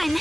on!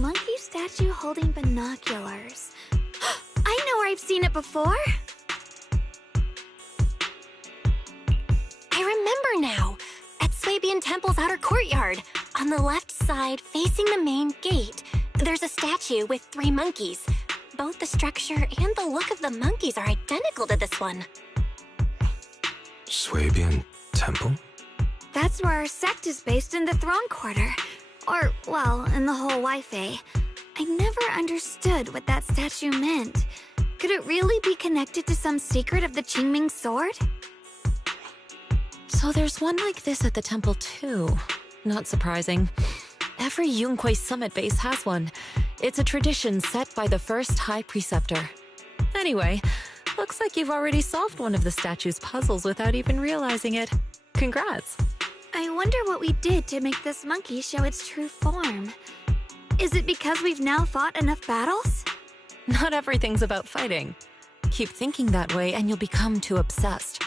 Monkey statue holding binoculars. I know where I've seen it before. I remember now. At Swabian Temple's outer courtyard. On the left side, facing the main gate, there's a statue with 3 monkeys. Both the structure and the look of the monkeys are identical to this one. Swabian Temple? That's where our sect is based in the Throne Quarter. Or, well, in the whole Wi-Fi. I never understood what that statue meant. Could it really be connected to some secret of the Qingming sword? So there's one like this at the temple too. Not surprising. Every Yunquei summit base has one. It's a tradition set by the first High Preceptor. Anyway, looks like you've already solved one of the statue's puzzles without even realizing it. Congrats! I wonder what we did to make this monkey show its true form. Is it because we've now fought enough battles? Not everything's about fighting. Keep thinking that way and you'll become too obsessed.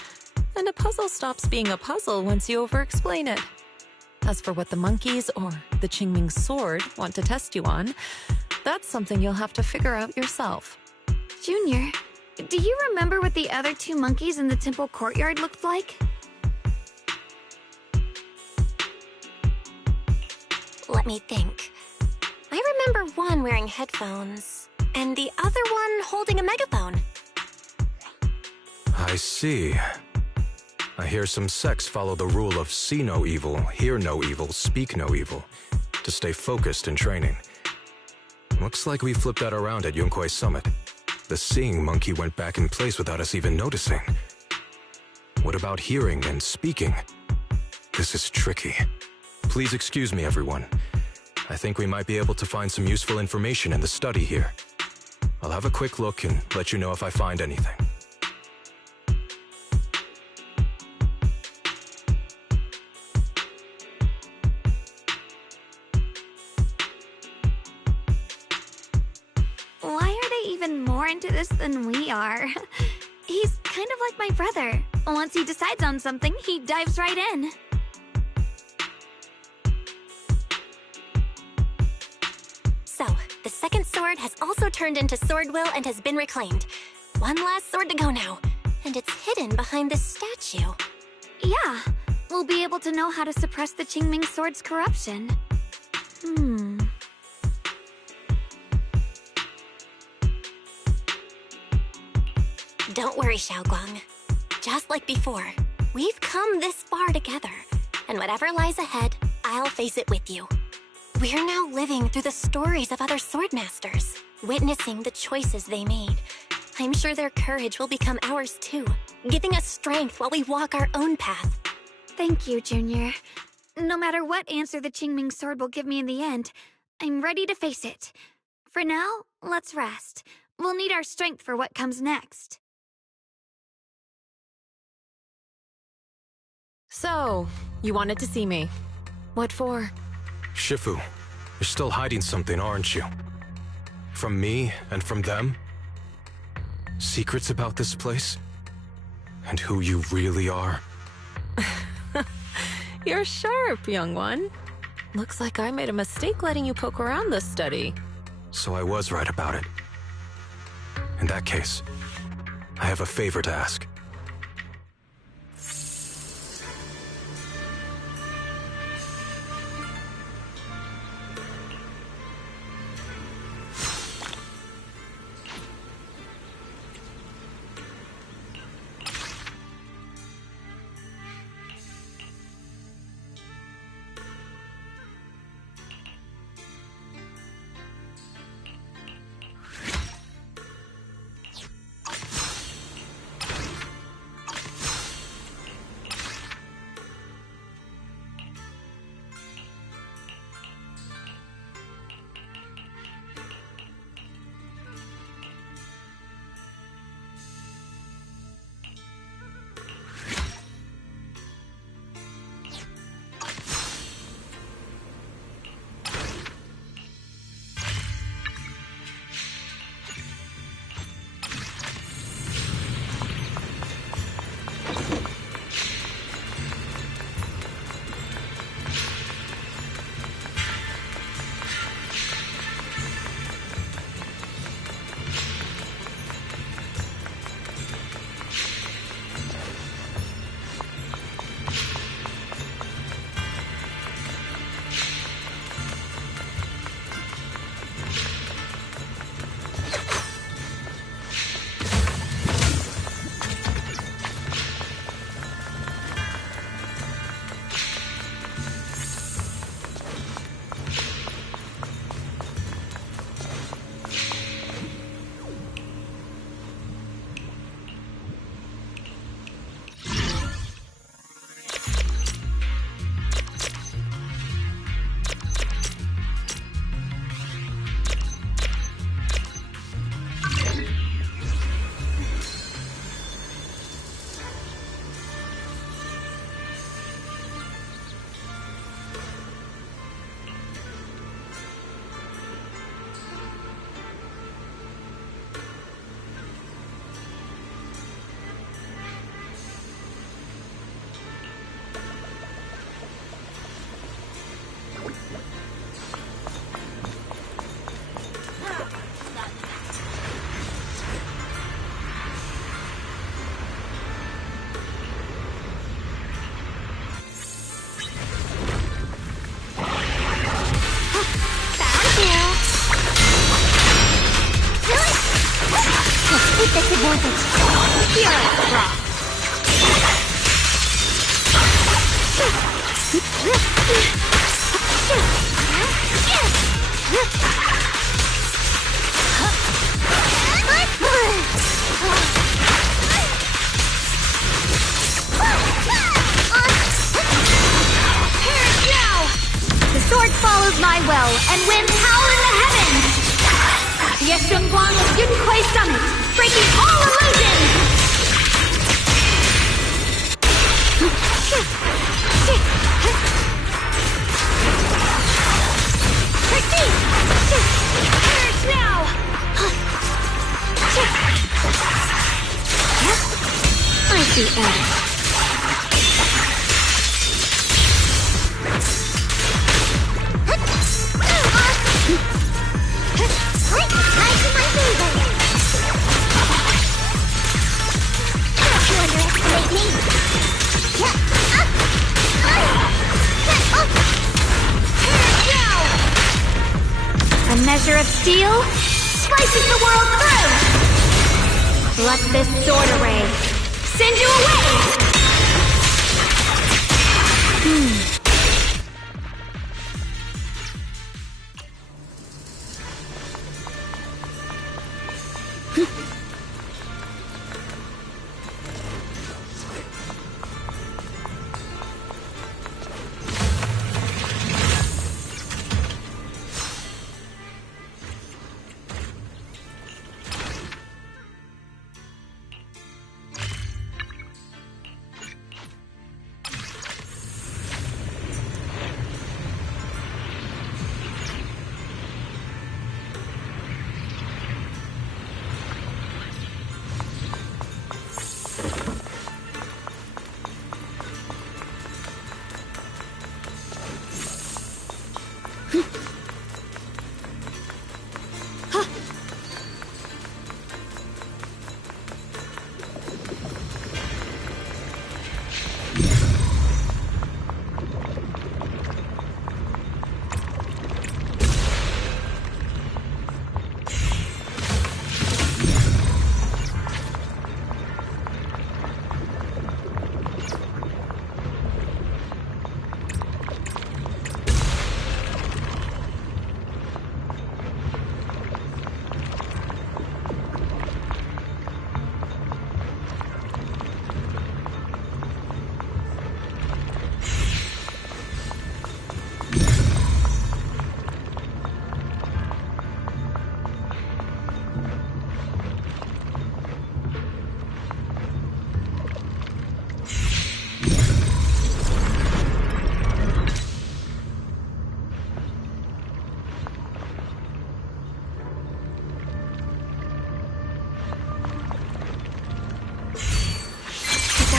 And a puzzle stops being a puzzle once you over-explain it. As for what the monkeys or the Qingming sword want to test you on, that's something you'll have to figure out yourself. Junior, do you remember what the other 2 monkeys in the temple courtyard looked like? Let me think. I remember one wearing headphones, and the other one holding a megaphone. I see. I hear some sects follow the rule of see no evil, hear no evil, speak no evil, to stay focused in training. Looks like we flipped that around at Yunquei Summit. The seeing monkey went back in place without us even noticing. What about hearing and speaking? This is tricky. Please excuse me, everyone. I think we might be able to find some useful information in the study here. I'll have a quick look and let you know if I find anything. Why are they even more into this than we are? He's kind of like my brother. Once he decides on something, he dives right in. So, the second sword has also turned into sword will and has been reclaimed. One last sword to go now, and it's hidden behind this statue. Yeah, we'll be able to know how to suppress the Qingming sword's corruption. Don't worry, Xiaoguang. Just like before, we've come this far together, and whatever lies ahead, I'll face it with you. We're now living through the stories of other swordmasters, witnessing the choices they made. I'm sure their courage will become ours too, giving us strength while we walk our own path. Thank you, Junior. No matter what answer the Qingming sword will give me in the end, I'm ready to face it. For now, let's rest. We'll need our strength for what comes next. So, you wanted to see me. What for? Shifu, you're still hiding something, aren't you? From me and from them? Secrets about this place? and who you really are? You're sharp, young one. Looks like I made a mistake letting you poke around this study. So I was right about it. In that case, I have a favor to ask.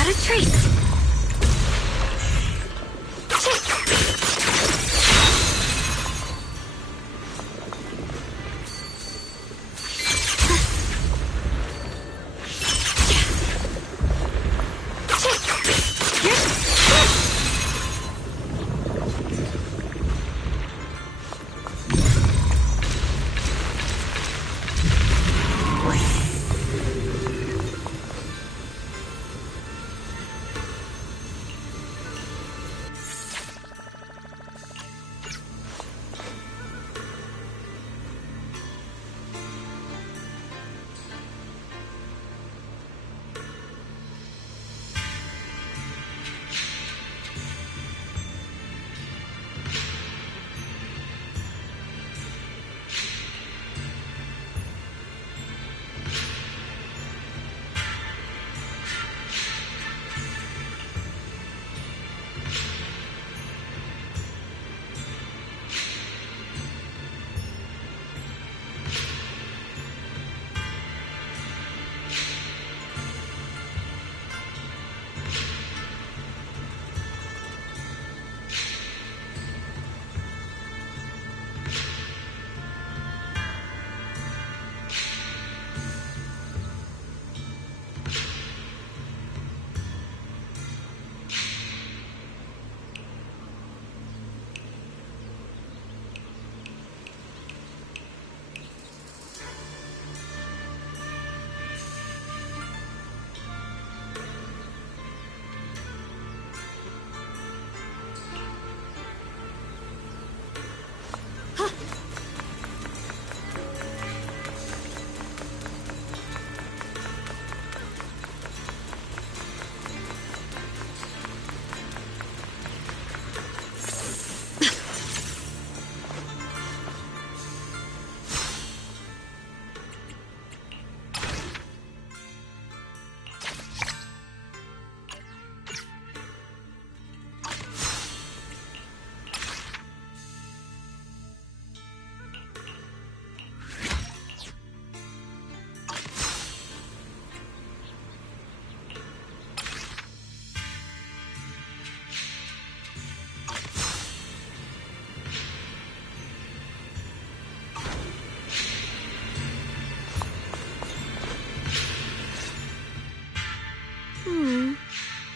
Not a trace.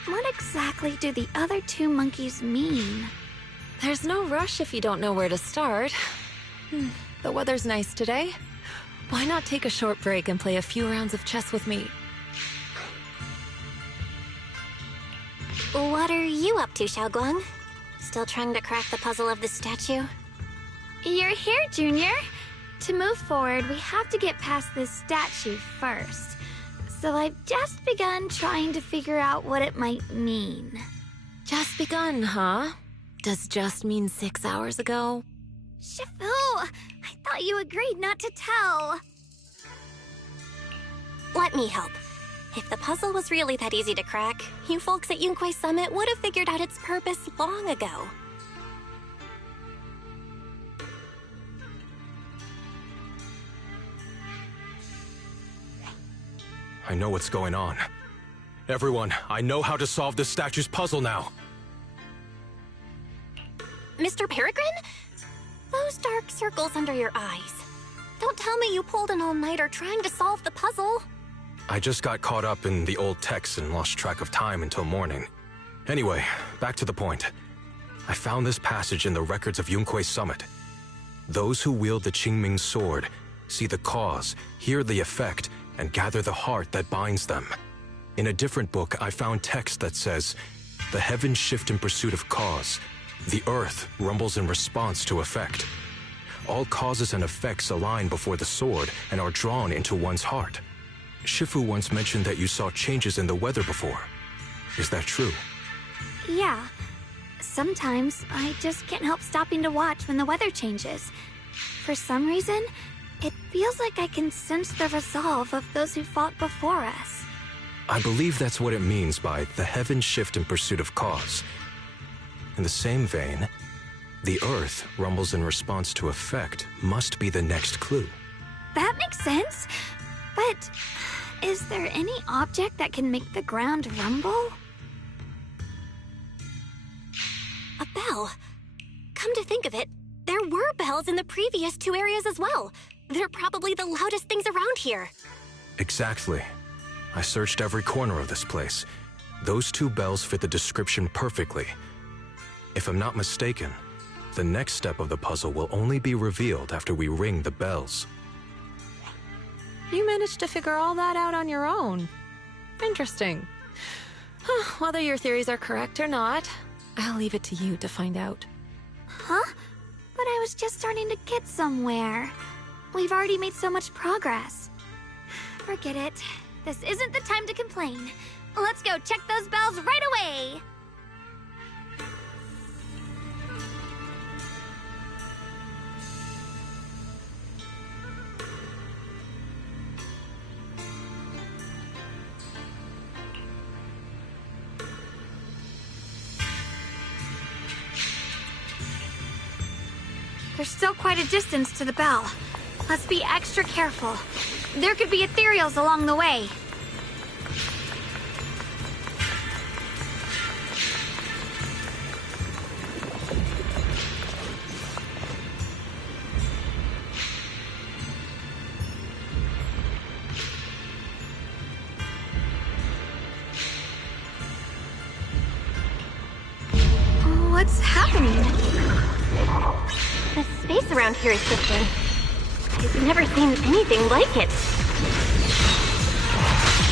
What exactly do the other two monkeys mean? There's no rush if you don't know where to start. The weather's nice today. Why not take a short break and play a few rounds of chess with me? What are you up to, Xiaoguang? Still trying to crack the puzzle of the statue? You're here, Junior. To move forward, we have to get past this statue first. So I've just begun trying to figure out what it might mean. Just begun, huh? Does just mean 6 hours ago? Shifu! I thought you agreed not to tell. Let me help. If the puzzle was really that easy to crack, you folks at Yunquay Summit would have figured out its purpose long ago. I know what's going on. Everyone, I know how to solve this statue's puzzle now. Mr. Peregrine? Those dark circles under your eyes. Don't tell me you pulled an all-nighter trying to solve the puzzle. I just got caught up in the old texts and lost track of time until morning. Anyway, back to the point. I found this passage in the records of Yunquay Summit. Those who wield the Qingming sword see the cause, hear the effect, and gather the heart that binds them. In a different book, I found text that says, "The heavens shift in pursuit of cause. The earth rumbles in response to effect. All causes and effects align before the sword and are drawn into one's heart." Shifu once mentioned that you saw changes in the weather before. Is that true? Yeah. Sometimes I just can't help stopping to watch when the weather changes. For some reason, it feels like I can sense the resolve of those who fought before us. I believe that's what it means by the heavens shift in pursuit of cause. In the same vein, the earth rumbles in response to effect must be the next clue. That makes sense. But Is there any object that can make the ground rumble? A bell. Come to think of it, there were bells in the previous 2 areas as well. They're probably the loudest things around here. Exactly. I searched every corner of this place. Those 2 bells fit the description perfectly. If I'm not mistaken, the next step of the puzzle will only be revealed after we ring the bells. You managed to figure all that out on your own. Interesting. Whether your theories are correct or not, I'll leave it to you to find out. Huh? But I was just starting to get somewhere. We've already made so much progress. Forget it. This isn't the time to complain. Let's go check those bells right away! There's still quite a distance to the bell. Let's be extra careful. There could be ethereals along the way. What's happening? The space around here is different. I've never seen anything like it.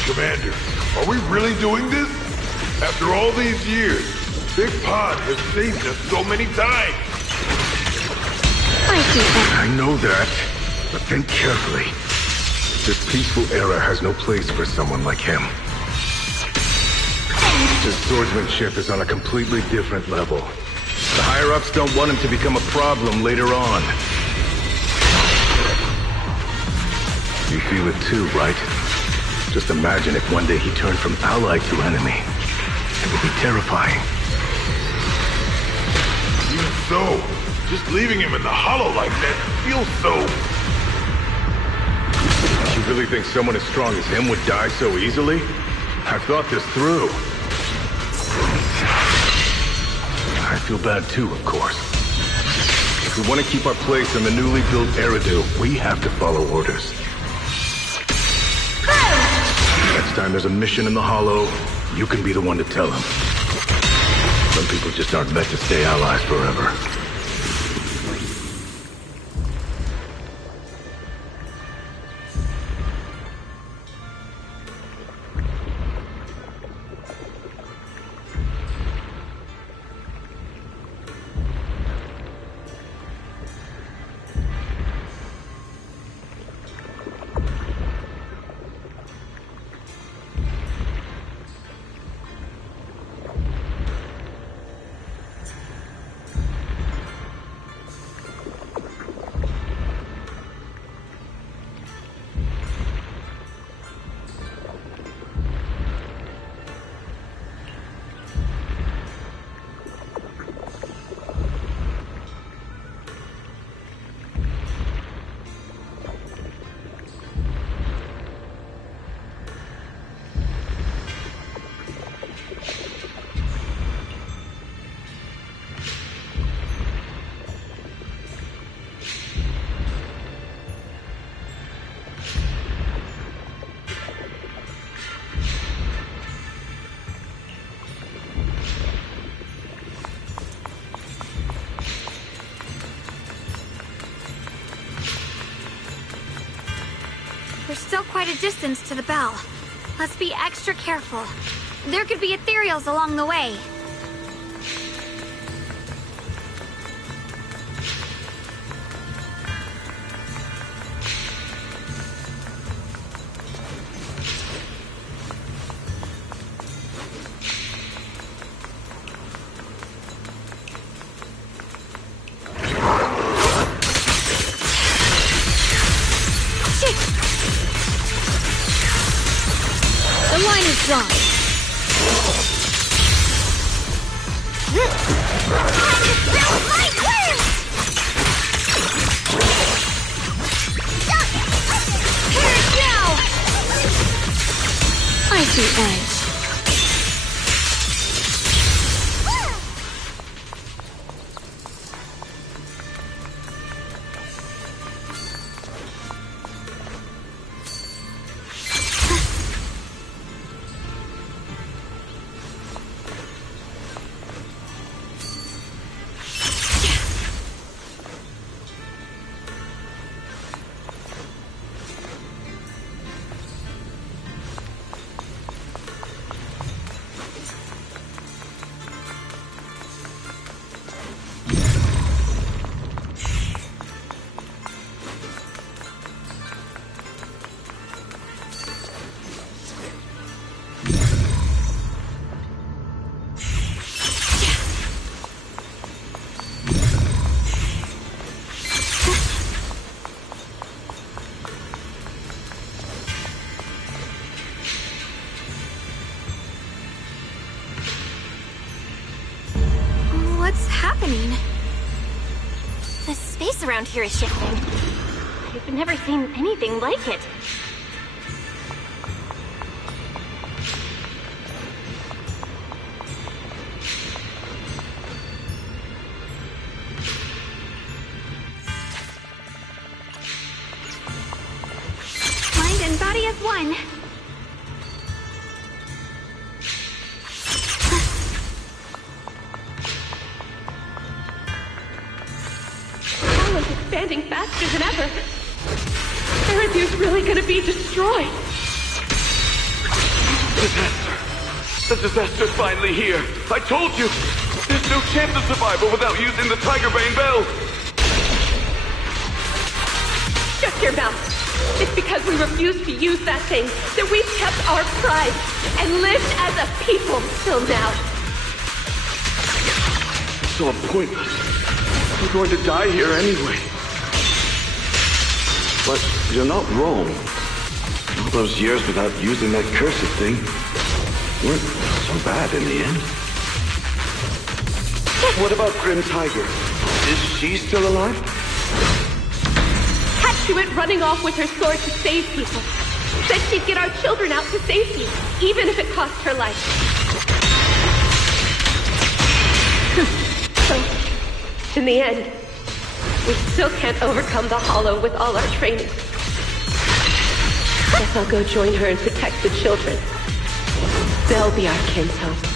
Commander, are we really doing this? After all these years, Big Pod has saved us so many times. I see that. I know that, but think carefully. This peaceful era has no place for someone like him. His swordsmanship is on a completely different level. The higher-ups don't want him to become a problem later on. You feel it too, right? Just imagine if one day he turned from ally to enemy. It would be terrifying. Even so, just leaving him in the hollow like that feels so... You really think someone as strong as him would die so easily? I've thought this through. I feel bad too, of course. If we want to keep our place in the newly built Eridu, we have to follow orders. Next time there's a mission in the Hollow, you can be the one to tell him. Some people just aren't meant to stay allies forever. There's still quite a distance to the bell. Let's be extra careful. There could be ethereals along the way. The line is drawn. Here now! I see edge. What's happening? The space around here is shifting. I've never seen anything like it. Mind and body as one. Island's expanding faster than ever. Erethia's really gonna be destroyed. Disaster. The disaster's finally here. I told you. There's no chance of survival without using the Tiger Bane Bell. Shut your mouth. It's because we refused to use that thing that we've kept our pride and lived as a people till now. It's all pointless. We're going to die here anyway. But you're not wrong. All those years without using that cursed thing weren't so bad in the end. What about Grim Tiger? Is she still alive? She went running off with her sword to save people. Said she'd get our children out to safety, even if it cost her life. So, in the end, we still can't overcome the Hollow with all our training. Guess I'll go join her and protect the children. They'll be our kinsfolk.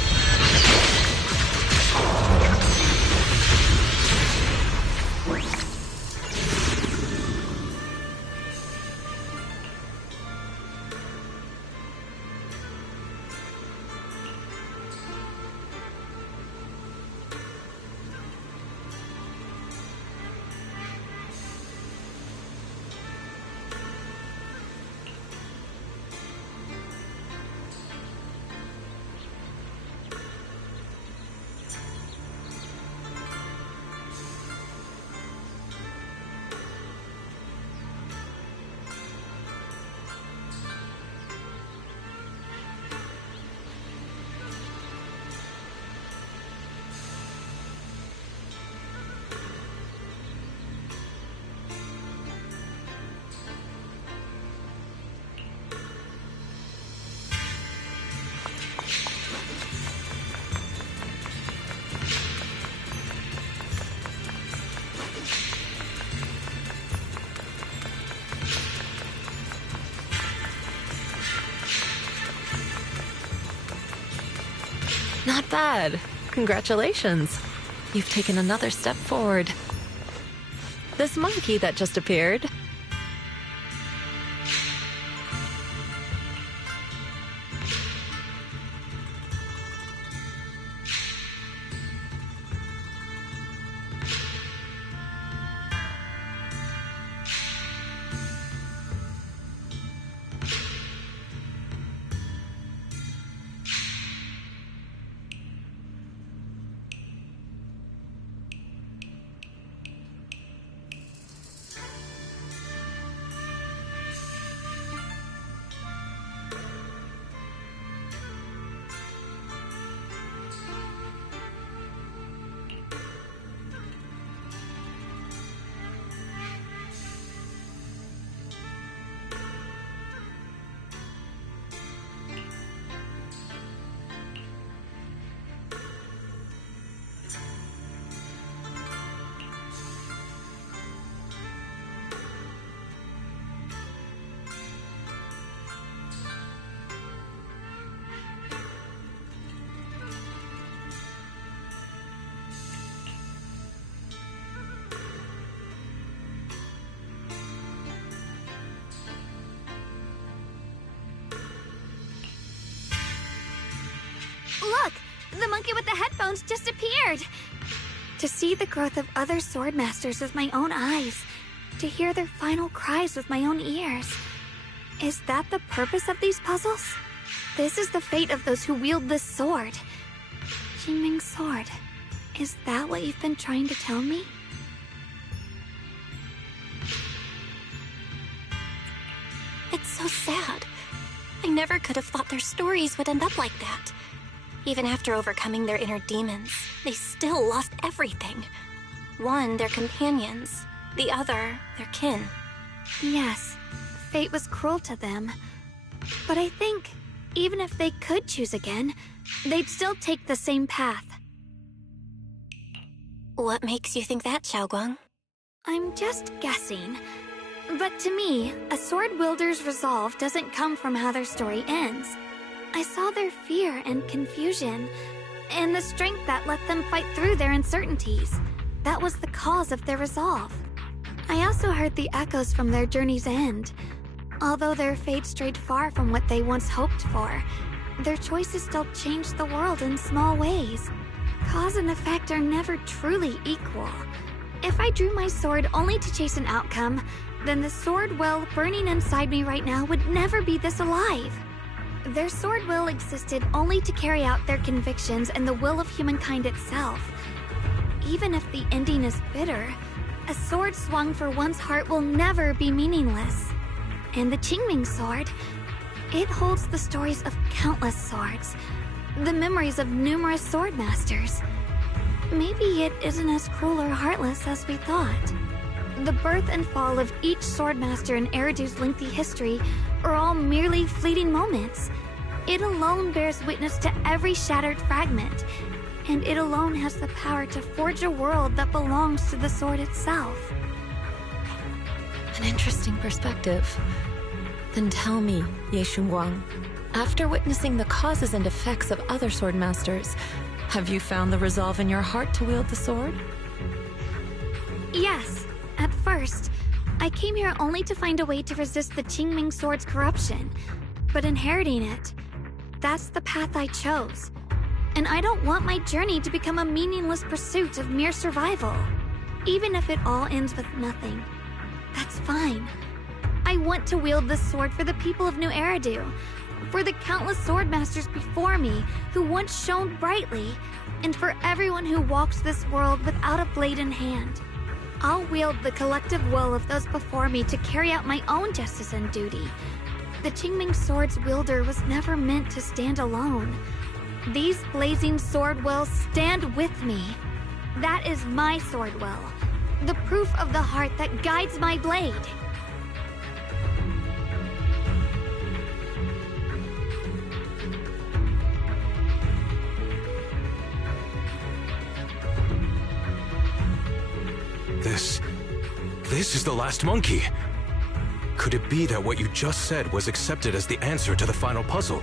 Not bad. Congratulations. You've taken another step forward. This monkey that just appeared. The monkey with the headphones just appeared! To see the growth of other sword masters with my own eyes, to hear their final cries with my own ears. Is that the purpose of these puzzles? This is the fate of those who wield this sword. Qingming's sword. Is that what you've been trying to tell me? It's so sad. I never could have thought their stories would end up like that. Even after overcoming their inner demons, they still lost everything. One, their companions. The other, their kin. Yes, fate was cruel to them. But I think, even if they could choose again, they'd still take the same path. What makes you think that, Xiaoguang? I'm just guessing. But to me, a sword wielder's resolve doesn't come from how their story ends. I saw their fear and confusion, and the strength that let them fight through their uncertainties. That was the cause of their resolve. I also heard the echoes from their journey's end. Although their fate strayed far from what they once hoped for, their choices still changed the world in small ways. Cause and effect are never truly equal. If I drew my sword only to chase an outcome, then the sword will burning inside me right now would never be this alive. Their sword will existed only to carry out their convictions and the will of humankind itself. Even if the ending is bitter, a sword swung for one's heart will never be meaningless. And the Qingming sword, it holds the stories of countless swords, the memories of numerous sword masters. Maybe it isn't as cruel or heartless as we thought. The birth and fall of each swordmaster in Eridu's lengthy history are all merely fleeting moments. It alone bears witness to every shattered fragment, and it alone has the power to forge a world that belongs to the sword itself. An interesting perspective. Then tell me, Ye Shunguang, after witnessing the causes and effects of other swordmasters, have you found the resolve in your heart to wield the sword? Yes. At first, I came here only to find a way to resist the Qingming sword's corruption, but inheriting it, that's the path I chose. And I don't want my journey to become a meaningless pursuit of mere survival. Even if it all ends with nothing, that's fine. I want to wield this sword for the people of New Eridu, for the countless swordmasters before me who once shone brightly, and for everyone who walks this world without a blade in hand. I'll wield the collective will of those before me to carry out my own justice and duty. The Qingming sword's wielder was never meant to stand alone. These blazing sword wills stand with me. That is my sword will, the proof of the heart that guides my blade. This is the last monkey. Could it be that what you just said was accepted as the answer to the final puzzle?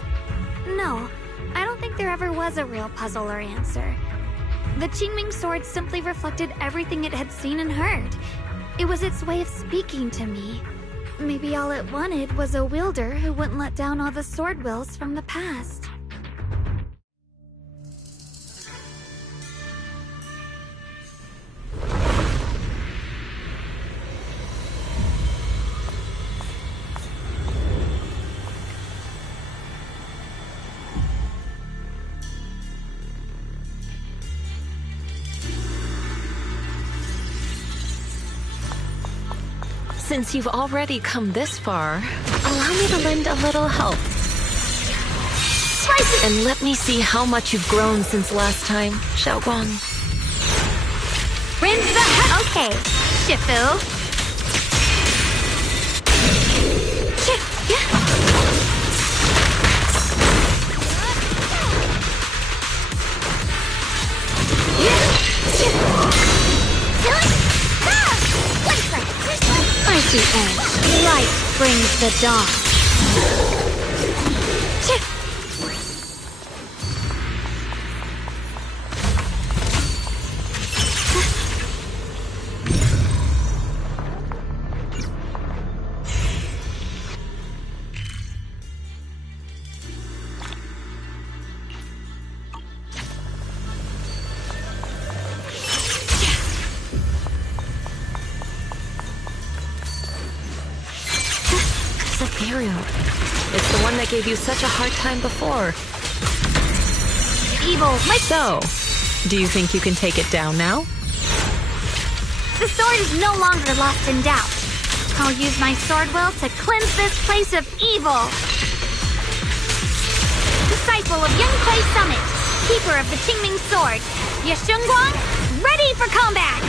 No, I don't think there ever was a real puzzle or answer. The Qingming sword simply reflected everything it had seen and heard. It was its way of speaking to me. Maybe all it wanted was a wielder who wouldn't let down all the sword wills from the past. Since you've already come this far, allow me to lend a little help. And let me see how much you've grown since last time, Xiaoguang. Rinse the head. Okay, Shifu. Icy edge, light brings the dawn. ethereal. It's the one that gave you such a hard time before. Evil, So, do you think you can take it down now? The sword is no longer lost in doubt. I'll use my sword will to cleanse this place of evil. Disciple of Yunkai Summit, keeper of the Qingming Sword, Yashunguang, ready for combat!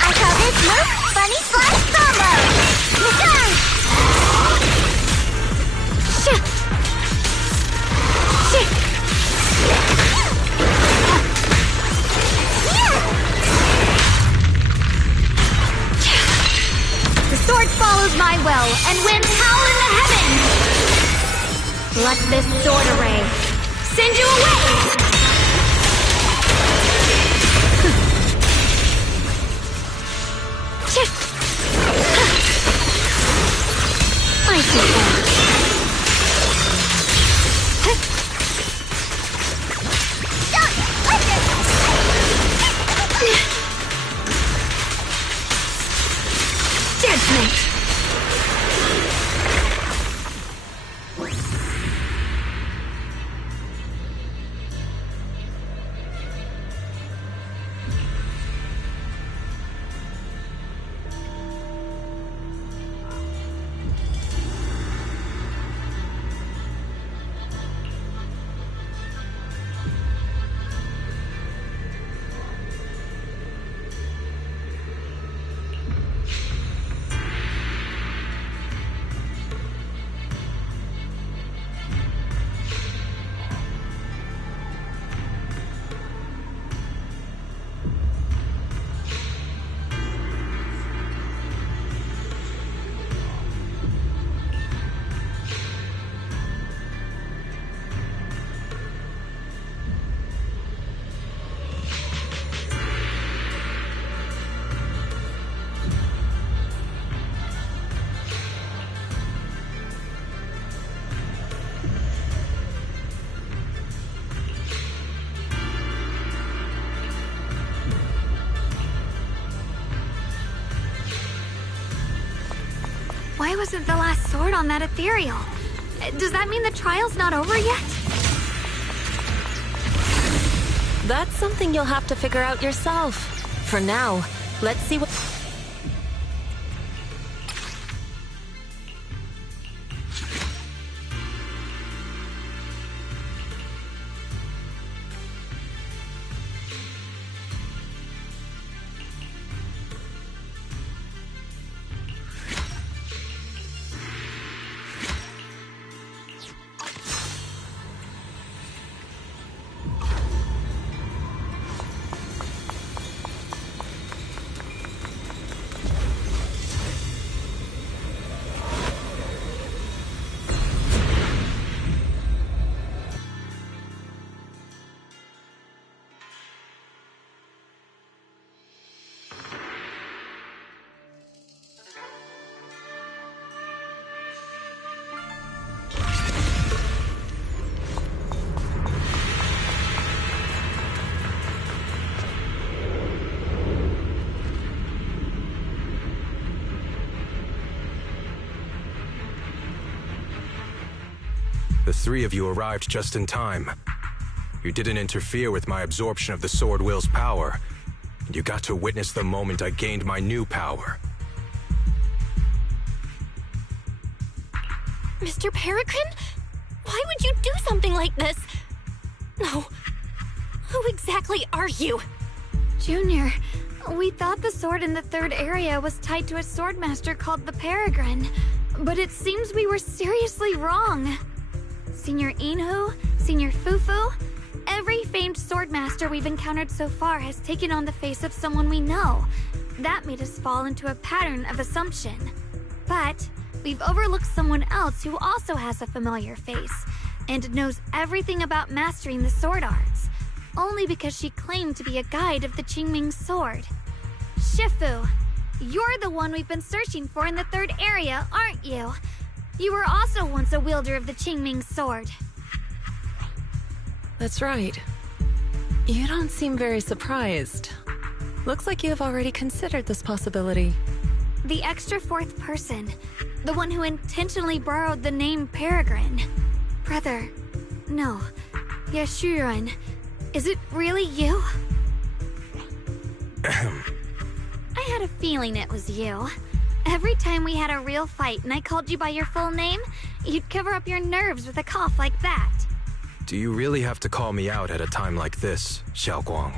I call this move Bunny Slash Combo! Return! The sword follows my will and wins howl in the heavens! Let this sword array send you away! I see that. Judgment! Why wasn't the last sword on that ethereal? Does that mean the trial's not over yet? That's something you'll have to figure out yourself. For now, let's see what... The three of you arrived just in time. You didn't interfere with my absorption of the Sword Will's power, and you got to witness the moment I gained my new power. Mr. Peregrine? Why would you do something like this? No. Who exactly are you? Junior, we thought the sword in the third area was tied to a swordmaster called the Peregrine, but it seems we were seriously wrong. Senior Inhu, Senior Fufu, every famed swordmaster we've encountered so far has taken on the face of someone we know. That made us fall into a pattern of assumption. But we've overlooked someone else who also has a familiar face and knows everything about mastering the sword arts, only because she claimed to be a guide of the Qingming sword. Shifu, you're the one we've been searching for in the third area, aren't you? You were also once a wielder of the Qingming sword. That's right. You don't seem very surprised. Looks like you have already considered this possibility. The extra fourth person. The one who intentionally borrowed the name Peregrine. Brother, no, Yeshurun, is it really you? I had a feeling it was you. Every time we had a real fight and I called you by your full name, you'd cover up your nerves with a cough like that. Do you really have to call me out at a time like this, Xiaoguang?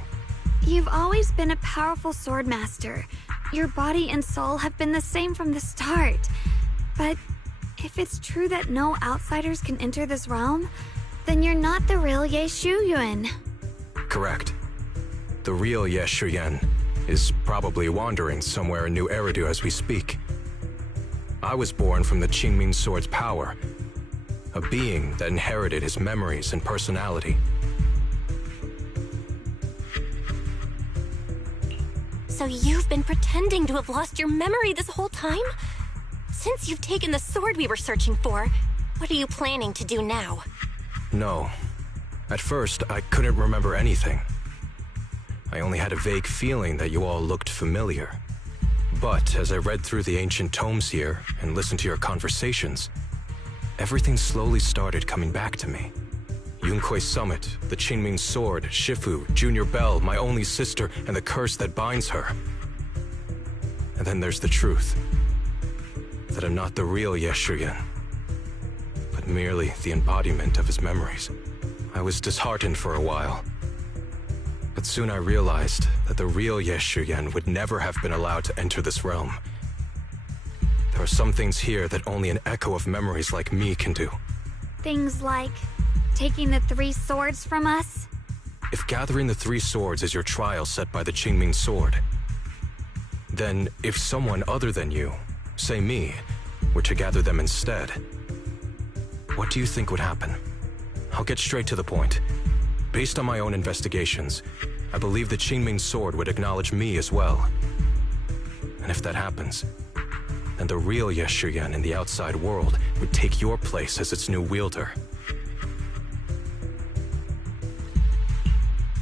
You've always been a powerful sword master. Your body and soul have been the same from the start. But if it's true that no outsiders can enter this realm, then you're not the real Ye Shuyuan. Correct. The real Ye Shuyuan is probably wandering somewhere in New Eridu as we speak. I was born from the Qingming Sword's power, a being that inherited his memories and personality. So you've been pretending to have lost your memory this whole time? Since you've taken the sword we were searching for, what are you planning to do now? No. At first, I couldn't remember anything. I only had a vague feeling that you all looked familiar. But as I read through the ancient tomes here and listened to your conversations, everything slowly started coming back to me. Yunkui's summit, the Qingming Sword, Shifu, Junior Bell, my only sister, and the curse that binds her. And then there's the truth. That I'm not the real Ye Shuyuan, but merely the embodiment of his memories. I was disheartened for a while. But soon I realized that the real Ye Shuyuan would never have been allowed to enter this realm. There are some things here that only an echo of memories like me can do. Things like taking the 3 swords from us? If gathering the 3 swords is your trial set by the Qingming Sword, then if someone other than you, say me, were to gather them instead, what do you think would happen? I'll get straight to the point. Based on my own investigations, I believe the Qingming Sword would acknowledge me as well. And if that happens, then the real Ye Shuyuan in the outside world would take your place as its new wielder.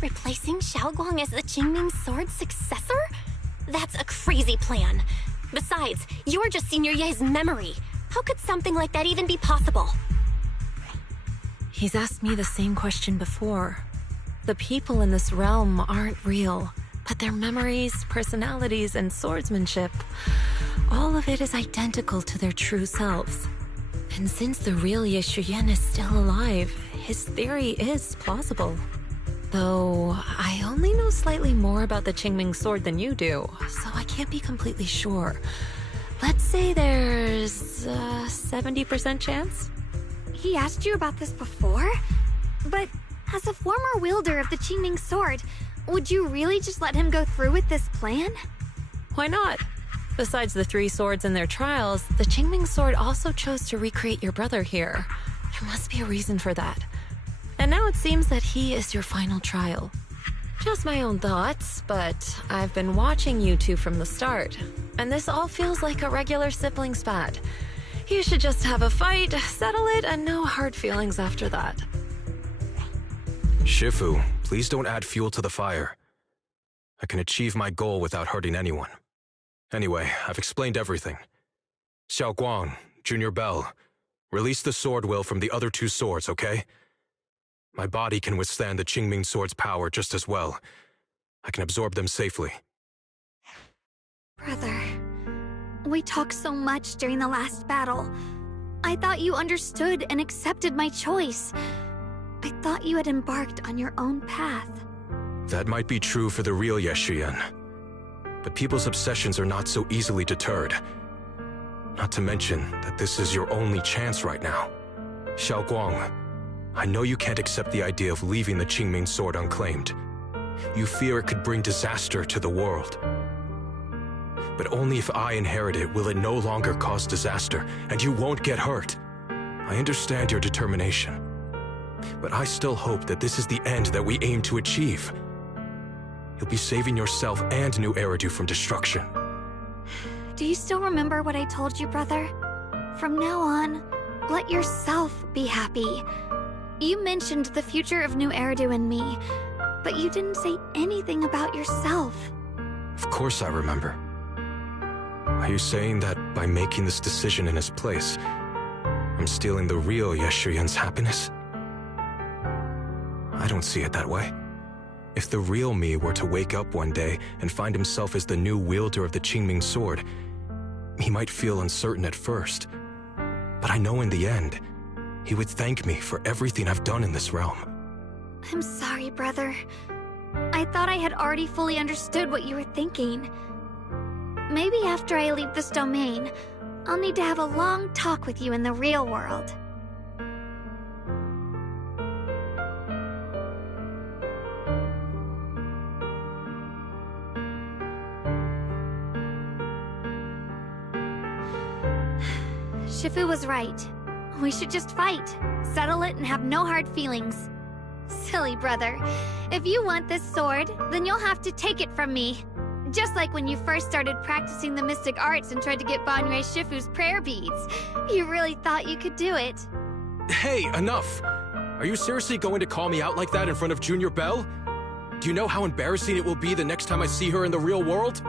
Replacing Xiaoguang as the Qingming Sword's successor? That's a crazy plan. Besides, you're just Senior Ye's memory. How could something like that even be possible? He's asked me the same question before. The people in this realm aren't real, but their memories, personalities, and swordsmanship, all of it is identical to their true selves. And since the real Ye Shuyuan is still alive, his theory is plausible. Though, I only know slightly more about the Qingming Sword than you do, so I can't be completely sure. Let's say there's a 70% chance? He asked you about this before? But as a former wielder of the Qingming Sword, would you really just let him go through with this plan? Why not? Besides the 3 swords in their trials, the Qingming Sword also chose to recreate your brother here. There must be a reason for that. And now it seems that he is your final trial. Just my own thoughts, but I've been watching you two from the start, and this all feels like a regular sibling spat. You should just have a fight, settle it, and no hard feelings after that. Shifu, please don't add fuel to the fire. I can achieve my goal without hurting anyone. Anyway, I've explained everything. Xiaoguang, Junior Bell, release the sword will from the other 2 swords, okay? My body can withstand the Qingming Sword's power just as well. I can absorb them safely. Brother, we talked so much during the last battle. I thought you understood and accepted my choice. I thought you had embarked on your own path. That might be true for the real Ye Shuyuan. But people's obsessions are not so easily deterred. Not to mention that this is your only chance right now. Xiaoguang, I know you can't accept the idea of leaving the Qingming Sword unclaimed. You fear it could bring disaster to the world. But only if I inherit it will it no longer cause disaster, and you won't get hurt. I understand your determination. But I still hope that this is the end that we aim to achieve. You'll be saving yourself and New Eridu from destruction. Do you still remember what I told you, brother? From now on, let yourself be happy. You mentioned the future of New Eridu and me, but you didn't say anything about yourself. Of course I remember. Are you saying that By making this decision in his place, I'm stealing the real Yeshuyun's happiness? I don't see it that way. If the real me were to wake up one day and find himself as the new wielder of the Qingming sword, he might feel uncertain at first. But I know in the end, he would thank me for everything I've done in this realm. I'm sorry, brother. I thought I had already fully understood what you were thinking. Maybe after I leave this domain, I'll need to have a long talk with you in the real world. Shifu was right. We should just fight, settle it, and have no hard feelings. Silly brother. If you want this sword, then you'll have to take it from me. Just like when you first started practicing the mystic arts and tried to get Banrei Shifu's prayer beads. You really thought you could do it. Hey, enough! Are you seriously going to call me out like that in front of Junior Belle? Do you know how embarrassing it will be the next time I see her in the real world?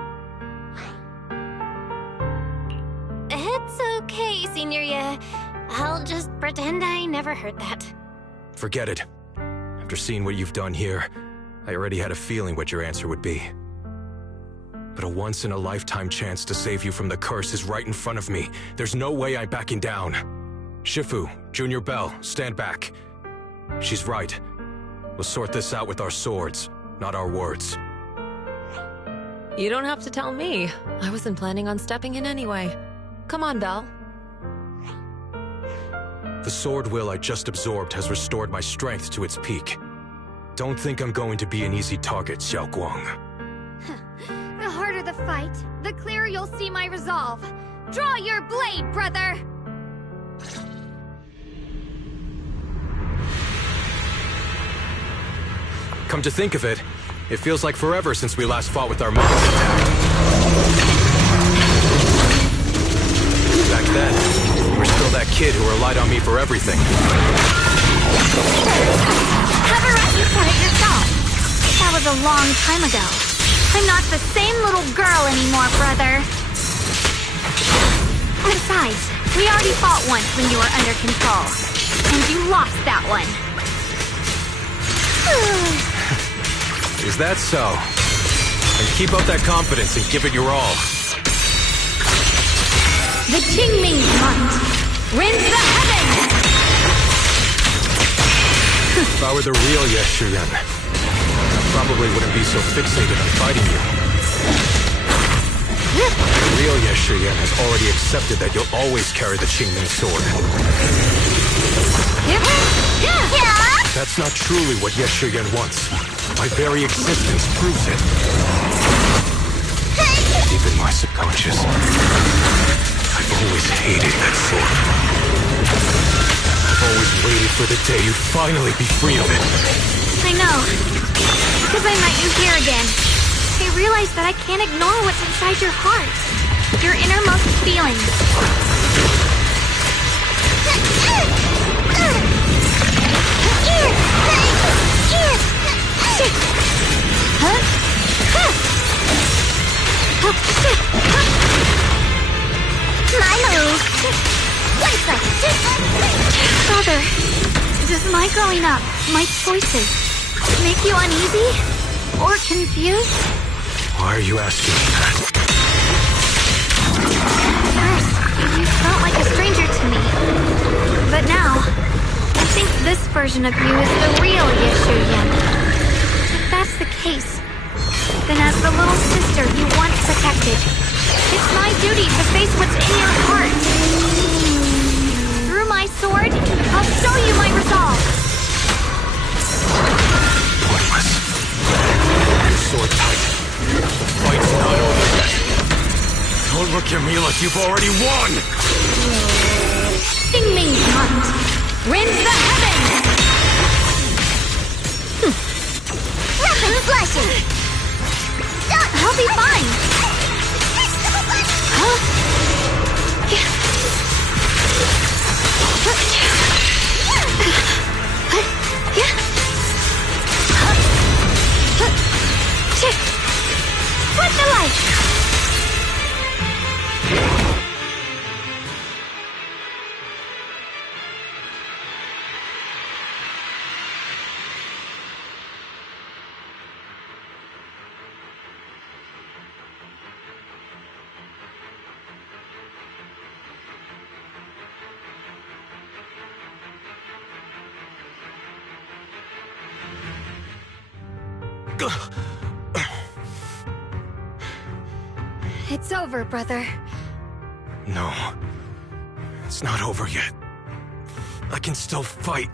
It's okay, Signoria. I'll just pretend I never heard that. Forget it. After seeing what you've done here, I already had a feeling what your answer would be. But a once-in-a-lifetime chance to save you from the curse is right in front of me. There's no way I'm backing down. Shifu, Junior Belle, stand back. She's right. We'll sort this out with our swords, not our words. You don't have to tell me. I wasn't planning on stepping in anyway. Come on, Belle. The sword will I just absorbed has restored my strength to its peak. Don't think I'm going to be an easy target, Xiaoguang. The harder the fight, the clearer you'll see my resolve. Draw your blade, brother! Come to think of it, it feels like forever since we last fought with our monks intact. Back then, you were still that kid who relied on me for everything. Clever right, you said it yourself. That was a long time ago. I'm not the same little girl anymore, brother. Besides, we already fought once when you were under control. And you lost that one. Is that so? And keep up that confidence and give it your all. The Qingming might rends the heavens! If I were the real Yeshuyun, I probably wouldn't be so fixated on fighting you. The real Yeshuyun has already accepted that you'll always carry the Qingming sword. That's not truly what Yeshuyun wants. My very existence proves it. Deep in my subconscious, I've always hated that sword. I've always waited for the day you'd finally be free of it. I know. Because I met you here again. I realized that I can't ignore what's inside your heart. Your innermost feelings. My move. Brother, does my growing up, my choices, make you uneasy? Or confused? Why are you asking me that? First, you felt like a stranger to me. But now, I think this version of you is the real Yeshuyun. If that's the case, then as the little sister you once protected, it's my duty to face what's in your heart. Through my sword, I'll show you my resolve. Pointless. Sword tight. The fight's not over yet. Don't look at me like you've already won! Qingming might rends the heavens! Rapid flashing! I'll be fine! Huh? With the light! It's over, brother. No. It's not over yet. I can still fight.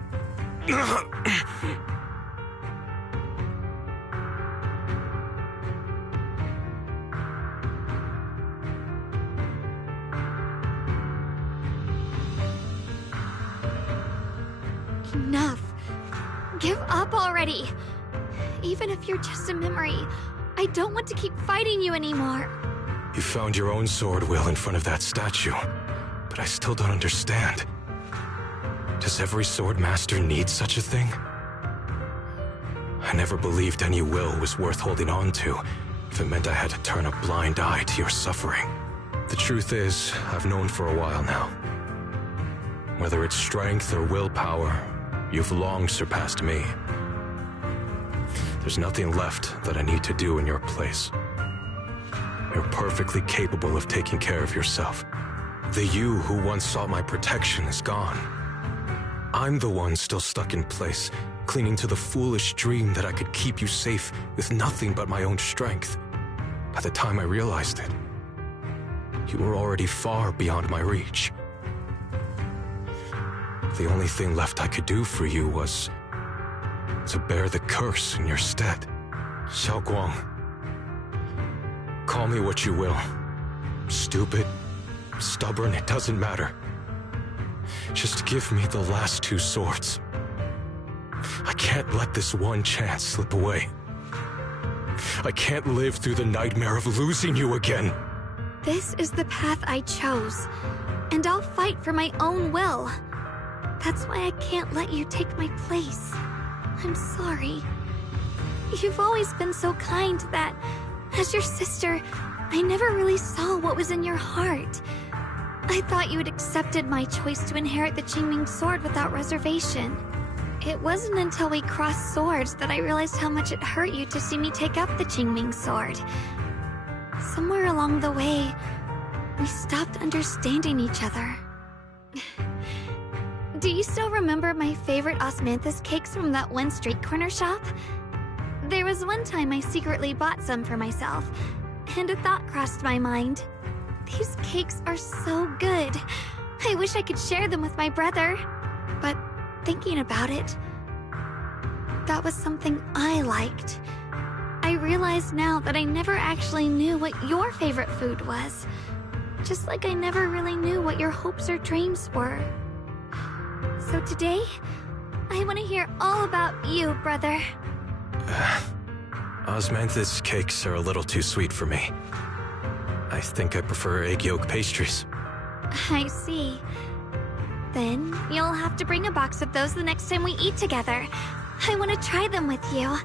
Enough. Give up already. Even if you're just a memory, I don't want to keep fighting you anymore. You found your own sword, Will, in front of that statue. But I still don't understand. Does every sword master need such a thing? I never believed any will was worth holding on to if it meant I had to turn a blind eye to your suffering. The truth is, I've known for a while now. Whether it's strength or willpower, you've long surpassed me. There's nothing left that I need to do in your place. You're perfectly capable of taking care of yourself. The you who once sought my protection is gone. I'm the one still stuck in place, clinging to the foolish dream that I could keep you safe with nothing but my own strength. By the time I realized it, you were already far beyond my reach. The only thing left I could do for you was to bear the curse in your stead. Xiaoguang, call me what you will. Stupid, stubborn, it doesn't matter. Just give me the last two swords. I can't let this one chance slip away. I can't live through the nightmare of losing you again. This is the path I chose, and I'll fight for my own will. That's why I can't let you take my place. I'm sorry. You've always been so kind that, as your sister, I never really saw what was in your heart. I thought you had accepted my choice to inherit the Qingming sword without reservation. It wasn't until we crossed swords that I realized how much it hurt you to see me take up the Qingming sword. Somewhere along the way, we stopped understanding each other. Do you still remember my favorite osmanthus cakes from that one street corner shop? There was one time I secretly bought some for myself, and a thought crossed my mind. These cakes are so good. I wish I could share them with my brother. But thinking about it, that was something I liked. I realize now that I never actually knew what your favorite food was. Just like I never really knew what your hopes or dreams were. So today, I want to hear all about you, brother. Osmanthus cakes are a little too sweet for me. I think I prefer egg yolk pastries. I see. Then you'll have to bring a box of those the next time we eat together. I want to try them with you.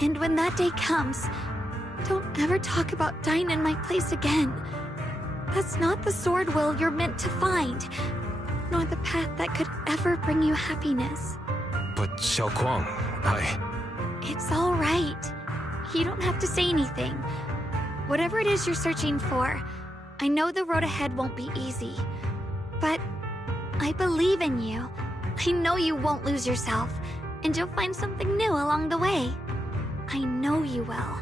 And when that day comes, don't ever talk about dying in my place again. That's not the sword will you're meant to find, nor the path that could ever bring you happiness. But Xiaoguang, It's all right. You don't have to say anything. Whatever it is you're searching for, I know the road ahead won't be easy. But I believe in you. I know you won't lose yourself, and you'll find something new along the way. I know you will.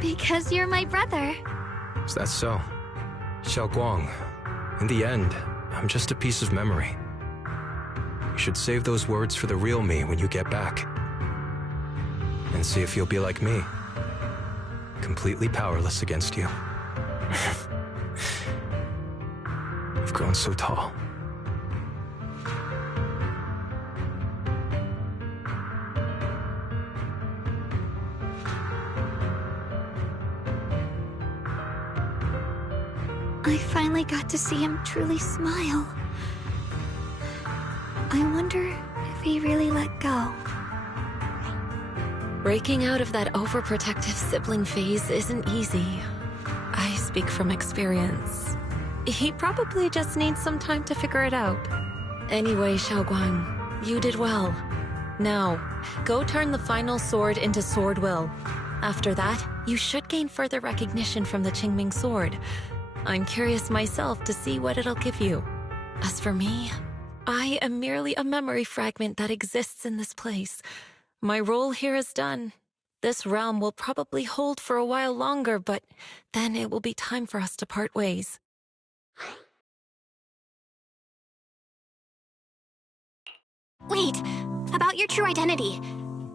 Because you're my brother. Is that so? Xiaoguang, in the end, I'm just a piece of memory. You should save those words for the real me when you get back. And see if you'll be like me. Completely powerless against you. You've grown so tall. I finally got to see him truly smile. I wonder if he really let go. Breaking out of that overprotective sibling phase isn't easy. I speak from experience. He probably just needs some time to figure it out. Anyway, Xiaoguang, you did well. Now, go turn the final sword into sword will. After that, you should gain further recognition from the Qingming sword. I'm curious myself to see what it'll give you. As for me, I am merely a memory fragment that exists in this place. My role here is done. This realm will probably hold for a while longer, but then it will be time for us to part ways. Wait, about your true identity.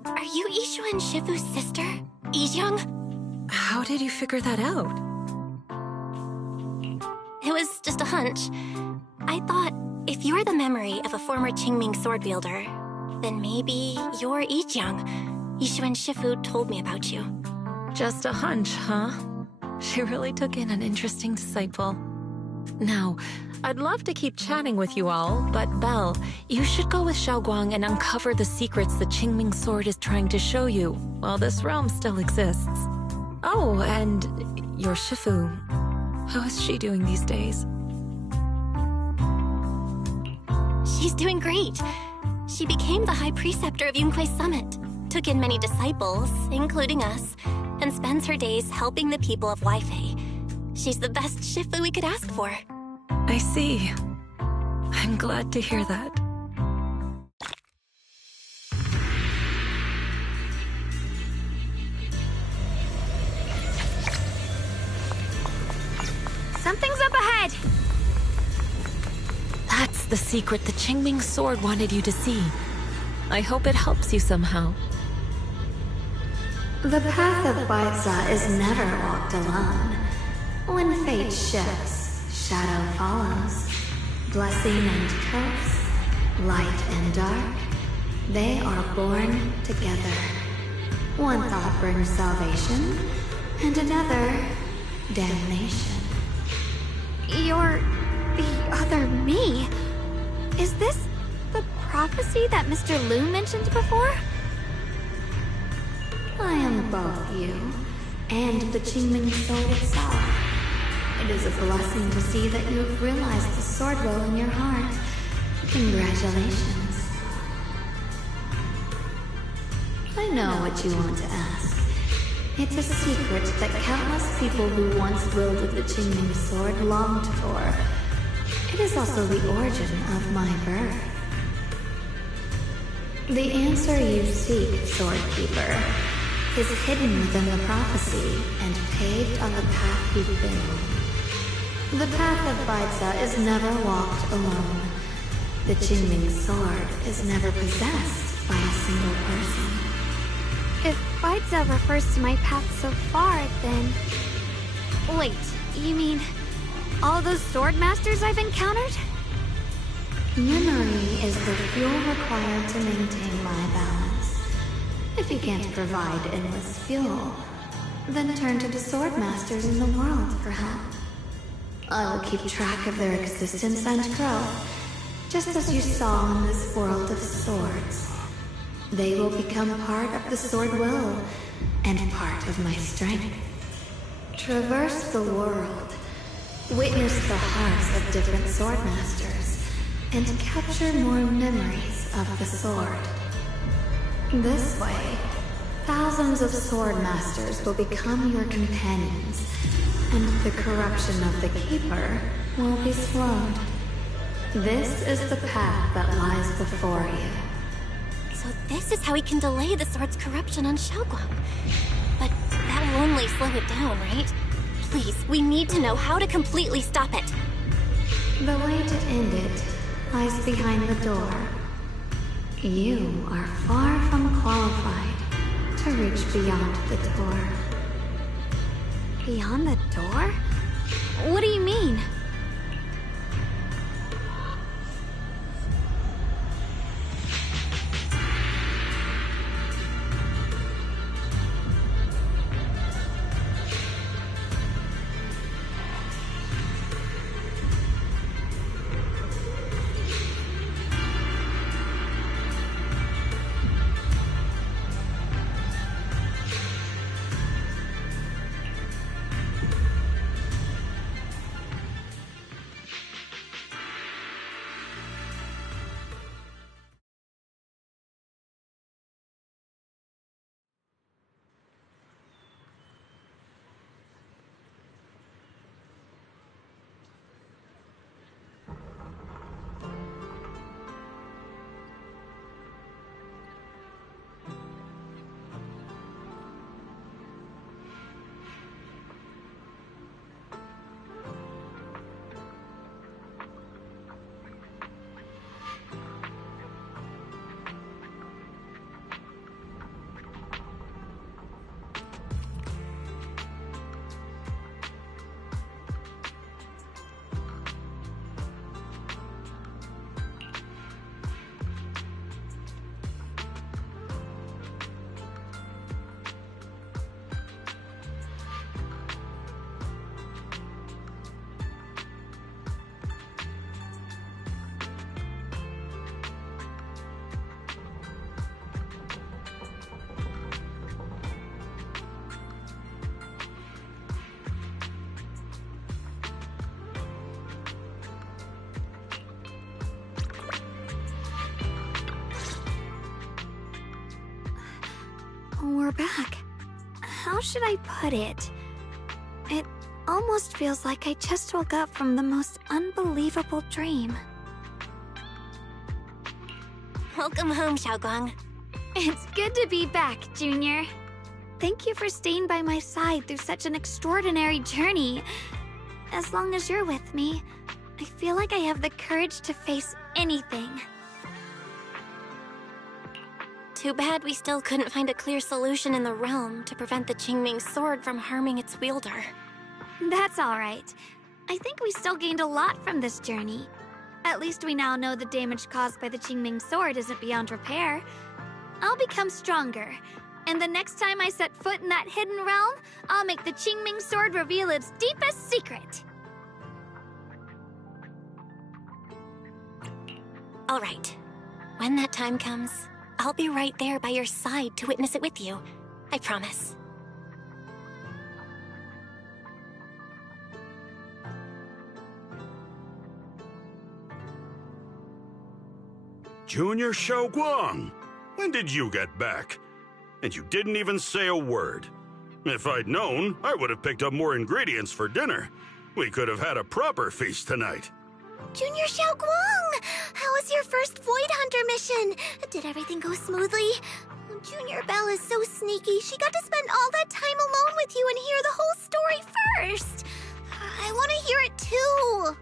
Are you Ishu and Shifu's sister, Ijeong? How did you figure that out? It was just a hunch. I thought, if you're the memory of a former Qingming sword wielder, then maybe you're Ijeong. Ishu and Shifu told me about you. Just a hunch, huh? She really took in an interesting disciple. Now, I'd love to keep chatting with you all, but Belle, you should go with Xiaoguang and uncover the secrets the Qingming sword is trying to show you, while this realm still exists. Oh, and your Shifu. How is she doing these days? She's doing great. She became the High Preceptor of Yunkui's Summit, took in many disciples, including us, and spends her days helping the people of Weifei. She's the best Shifu we could ask for. I see. I'm glad to hear that. Something's up ahead! That's the secret the Qingming sword wanted you to see. I hope it helps you somehow. The path of Baitza is never walked alone. When fate shifts, shadow follows. Blessing and curse, light and dark, they are born together. One thought brings salvation, and another, damnation. You're the other me. Is this the prophecy that Mr. Liu mentioned before? I am both you and the Qingming sword itself. It is a blessing to see that you have realized the sword will in your heart. Congratulations. I know what you want to ask. It's a secret that countless people who once wielded the Qingming sword longed for. It is also the origin of my birth. The answer you seek, Swordkeeper, is hidden within the prophecy and paved on the path you've been on. The path of Baitza is never walked alone. The Qingming sword is never possessed by a single person. If Baitza refers to my path so far, then... Wait, you mean all those sword masters I've encountered? Memory is the fuel required to maintain my balance. If you can't provide endless fuel, then turn to the sword masters in the world for help. I will keep track of their existence and growth, just as you saw in this world of swords. They will become part of the sword will, and part of my strength. Traverse the world, witness the hearts of different sword masters, and capture more memories of the sword. This way, thousands of sword masters will become your companions, and the corruption of the Keeper will be slowed. This is the path that lies before you. So this is how we can delay the sword's corruption on Xiaoguang. But that will only slow it down, right? Please, we need to know how to completely stop it. The way to end it lies behind the door. You are far from qualified to reach beyond the door. Beyond the door? What do you mean? we're back. How should I put it? It almost feels like I just woke up from the most unbelievable dream. Welcome home, Xiaoguang. It's good to be back, Junior. Thank you for staying by my side through such an extraordinary journey. As long as you're with me, I feel like I have the courage to face anything. Too bad we still couldn't find a clear solution in the realm to prevent the Qingming sword from harming its wielder. That's all right. I think we still gained a lot from this journey. At least we now know the damage caused by the Qingming sword isn't beyond repair. I'll become stronger, and the next time I set foot in that hidden realm, I'll make the Qingming sword reveal its deepest secret. All right. When that time comes, I'll be right there by your side to witness it with you. I promise. Junior Xiaoguang, when did you get back? And you didn't even say a word. If I'd known, I would have picked up more ingredients for dinner. We could have had a proper feast tonight. Junior Xiaoguang! How was your first Void Hunter mission? Did everything go smoothly? Junior Belle is so sneaky. She got to spend all that time alone with you and hear the whole story first. I want to hear it too.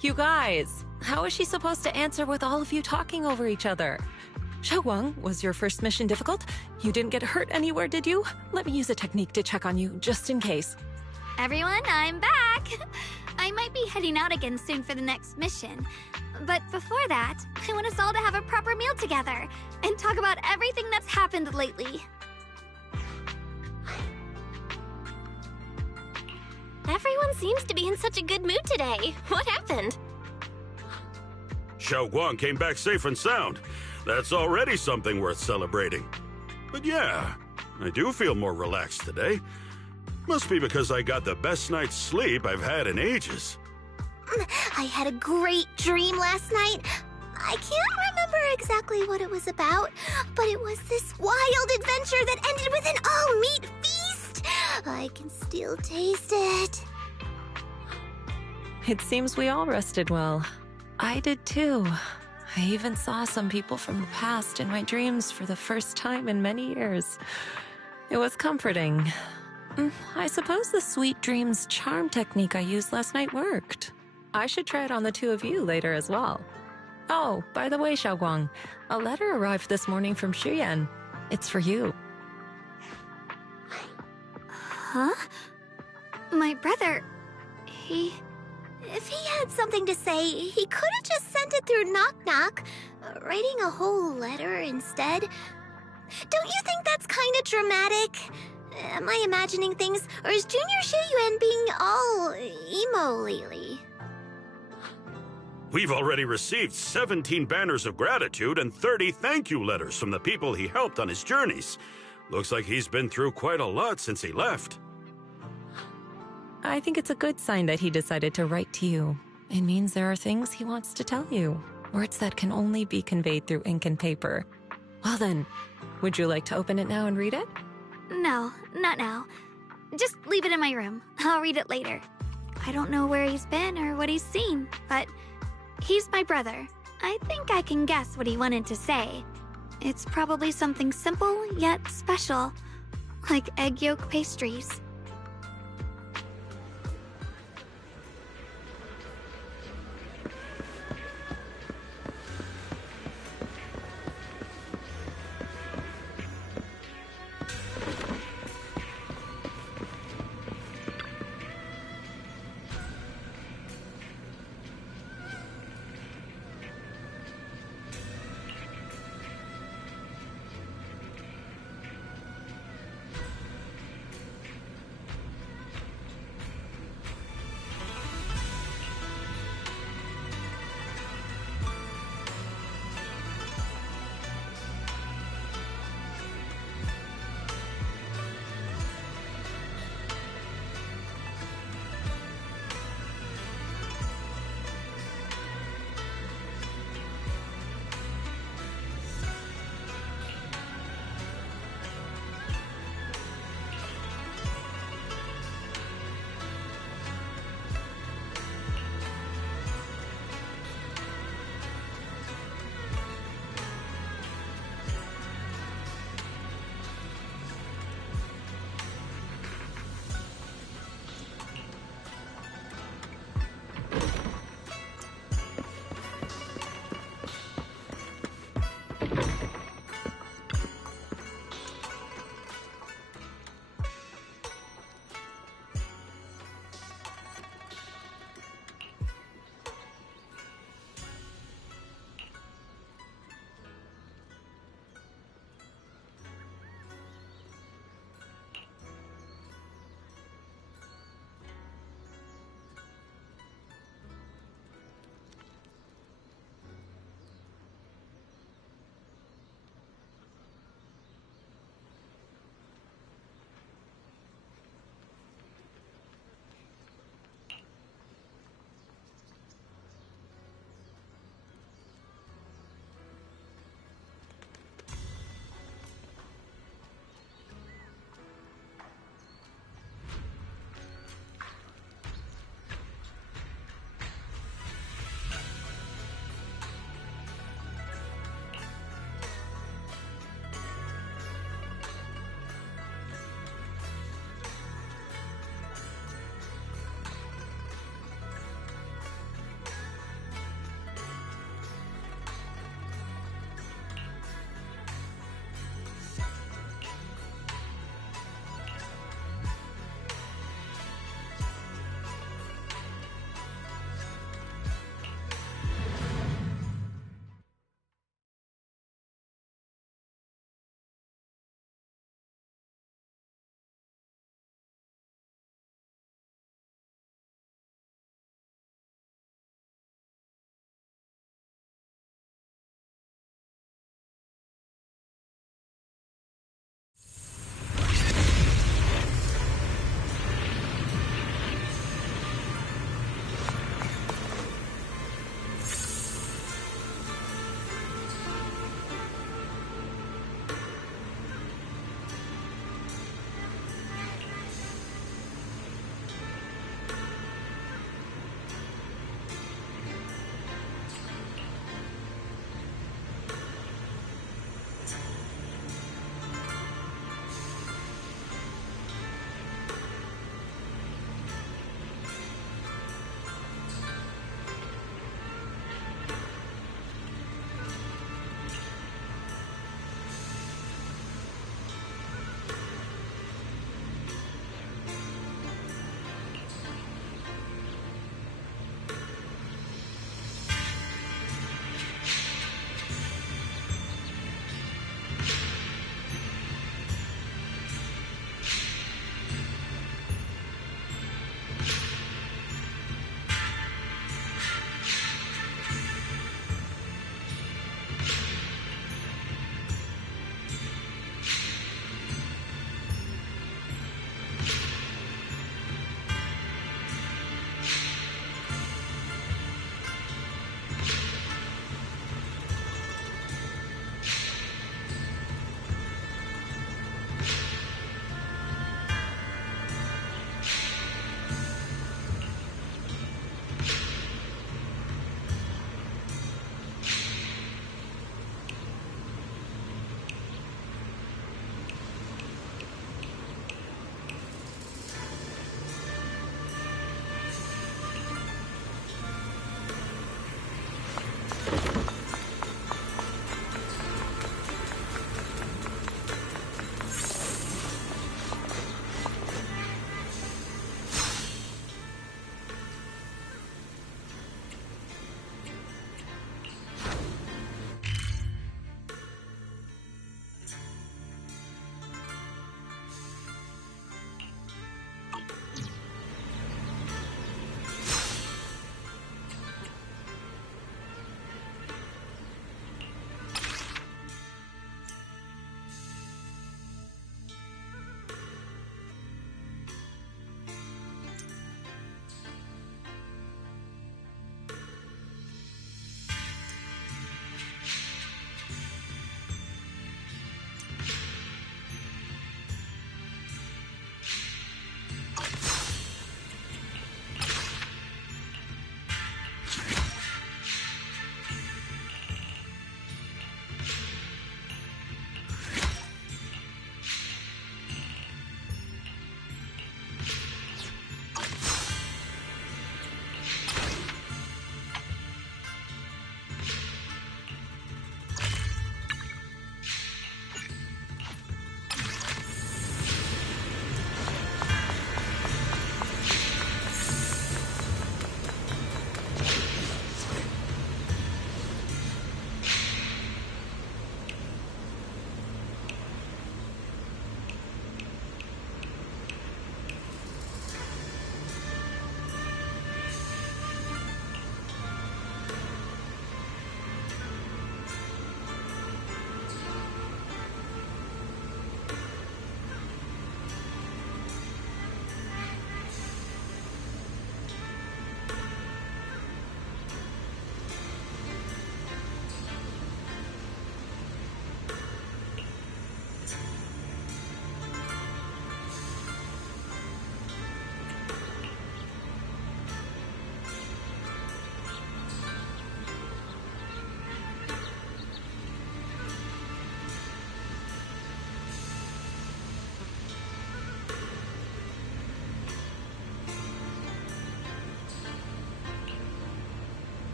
You guys, how is she supposed to answer with all of you talking over each other? Xiaoguang, was your first mission difficult? You didn't get hurt anywhere, did you? Let me use a technique to check on you, just in case. Everyone, I'm back! I might be heading out again soon for the next mission. But before that, I want us all to have a proper meal together and talk about everything that's happened lately. Everyone seems to be in such a good mood today. What happened? Xiaoguang came back safe and sound. That's already something worth celebrating. But yeah, I do feel more relaxed today. Must be because I got the best night's sleep I've had in ages. I had a great dream last night. I can't remember exactly what it was about, but it was this wild adventure that ended with an all-meat feast. I can still taste it. It seems we all rested well. I did too. I even saw some people from the past in my dreams for the first time in many years. It was comforting. I suppose the sweet dreams charm technique I used last night worked. I should try it on the two of you later as well. Oh, by the way, Xiaoguang, a letter arrived this morning from Xuyan. It's for you. Huh? My brother, If he had something to say, he could have just sent it through Knock Knock, writing a whole letter instead. Don't you think that's kind of dramatic? Am I imagining things, or is Junior Xuyan being all emo lately? We've already received 17 banners of gratitude and 30 thank you letters from the people he helped on his journeys. Looks like he's been through quite a lot since he left. I think it's a good sign that he decided to write to you. It means there are things he wants to tell you, words that can only be conveyed through ink and paper. Well then, would you like to open it now and read it? No, not now. Just leave it in my room. I'll read it later. I don't know where he's been or what he's seen, but he's my brother. I think I can guess what he wanted to say. It's probably something simple yet special, like egg yolk pastries.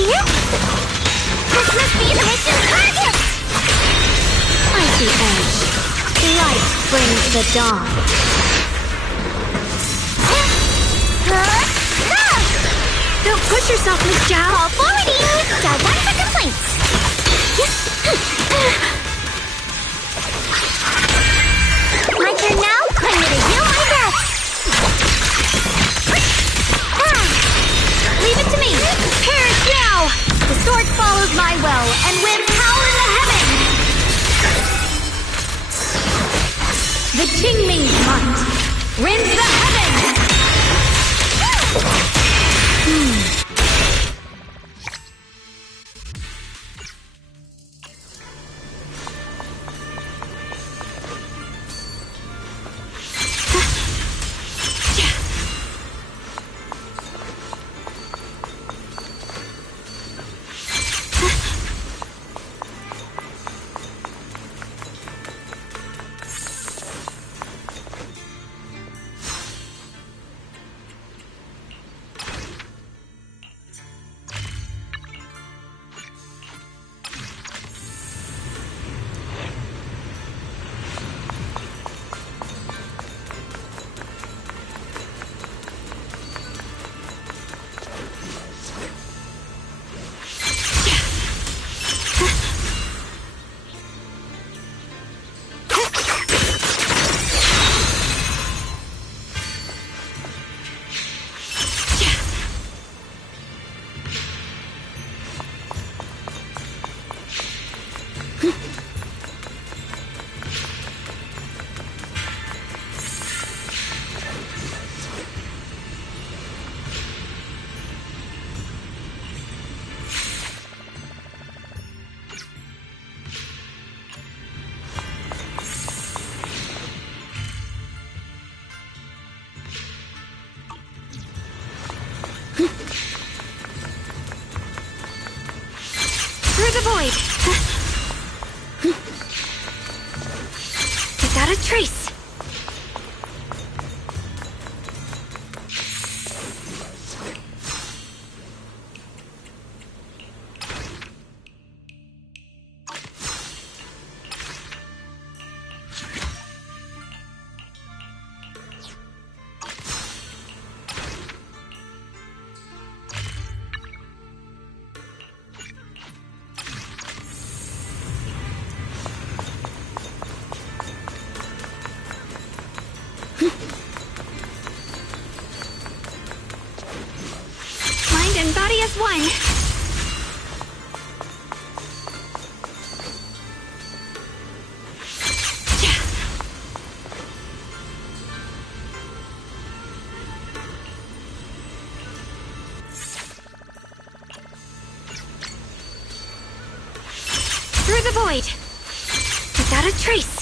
Yep. This must be the mission target! Icy edge. Light brings the dawn. Don't push yourself, Miss Zhao. All forward, you! Zhao 1 for complaints. My turn now. I'm gonna do my best. Leave it to me. Perish now. The sword follows my will, and winds howl in the heavens. The Qingming's might rends the heavens. Through the void. Without a trace. And body as one. Through the void. Without a trace.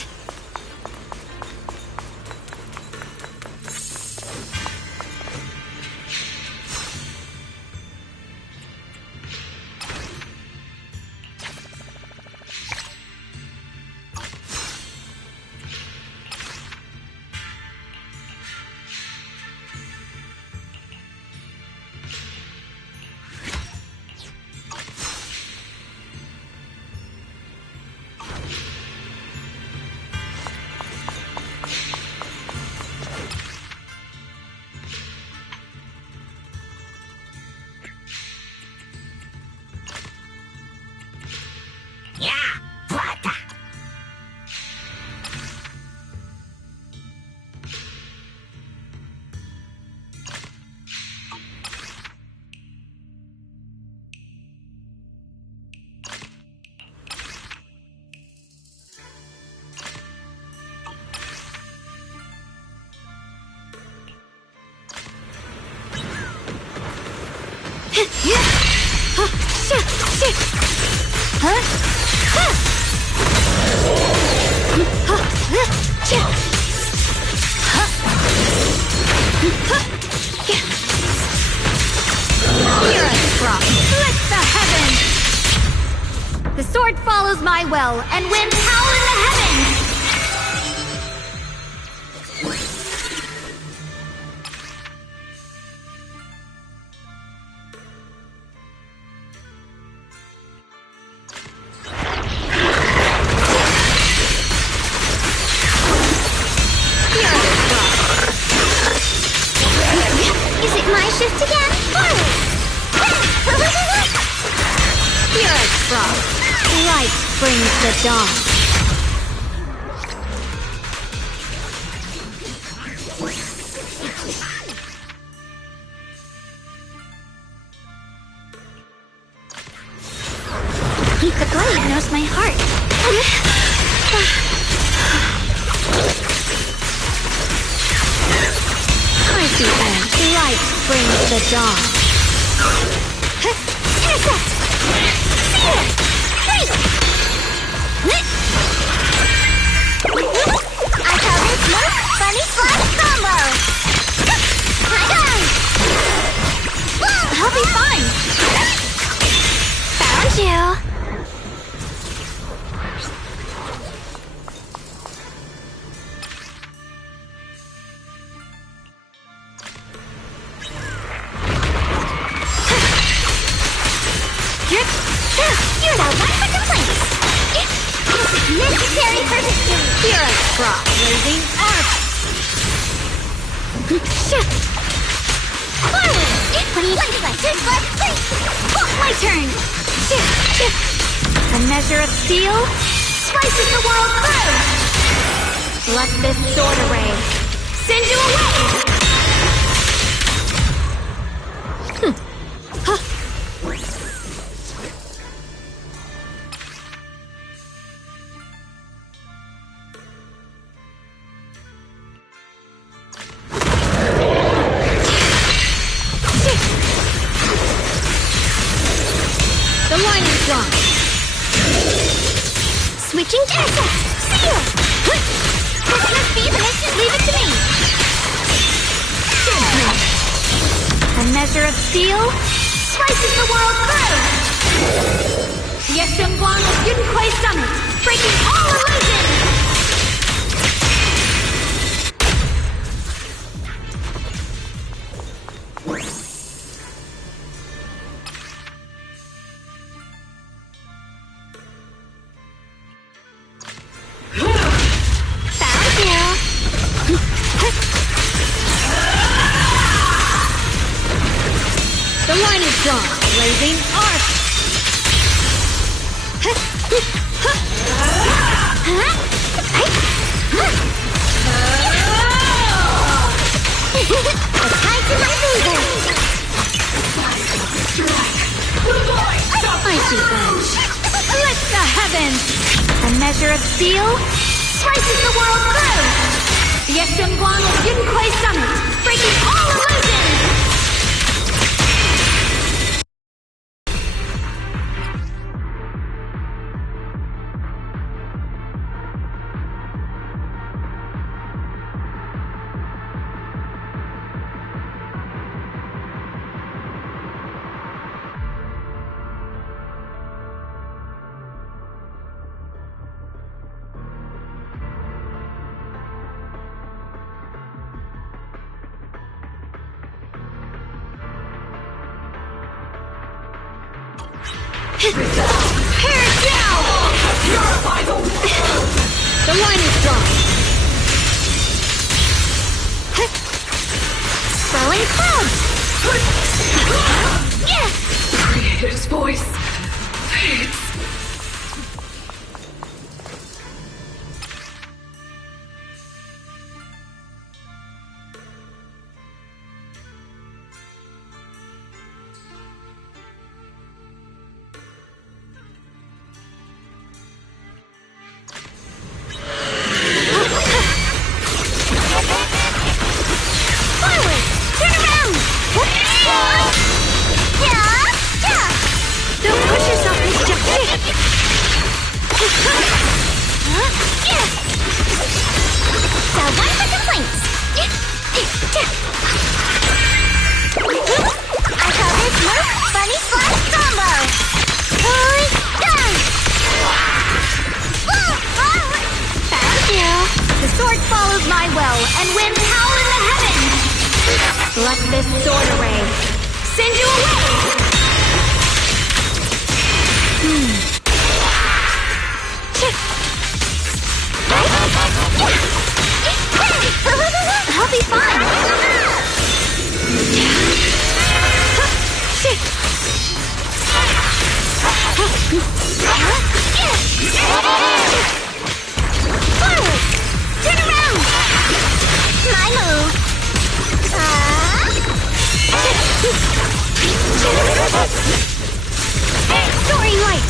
The sword follows my will, and winds howl in the heavens! Shift again. Forward. Pure frost. Light brings the dawn. The blade knows my heart. Icy edge. Light brings the dawn. Intercept! Seer! Wait! I call this move Bunny Slide Combo! I'll be fine. Found you! You're the one for complaints! Necessary for victory! Pure frost. Blazing arc. Shift! Forward! My turn. Shift. A measure of steel slices the world through. Let this sword array Send you away. The line is drawn. Switching to intercept! Seal! This must be the mission! Leave it to me! A measure of steel slices the world through. Yeshunguang of Yunquai Summit, breaking all illusions. The line is drawn. Blazing arc. The tide's in my favor! Icy edge. Lift the heavens. A measure of steel slices the world through. Yeshunguang of Yunquai Summit, breaking all illusions. Tear it down! The line is drawn. Swirling clouds! Yes! Creator's voice fades. Forward! Turn around! Don't push yourself into defeat. The one for complaints! I call this move Bunny Slide Combo! Found you! The sword follows my will and wins howl in the heavens. Let this sword array Send you away. I'll be fine! Soaring light!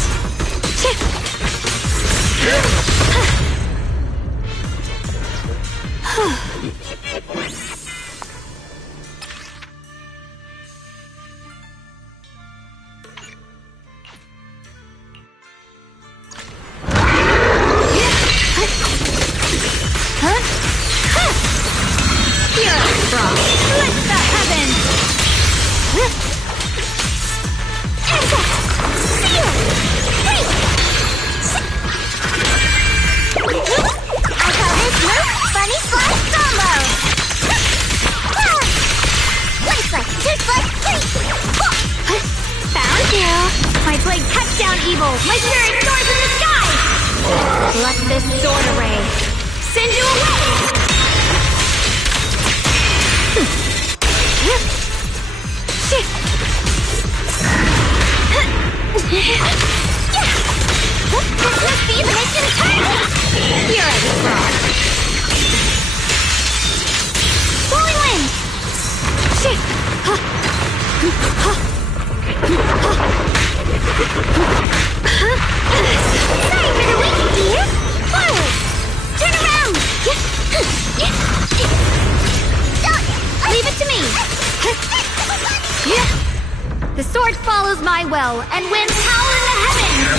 The sword follows my will and wins power in the heavens!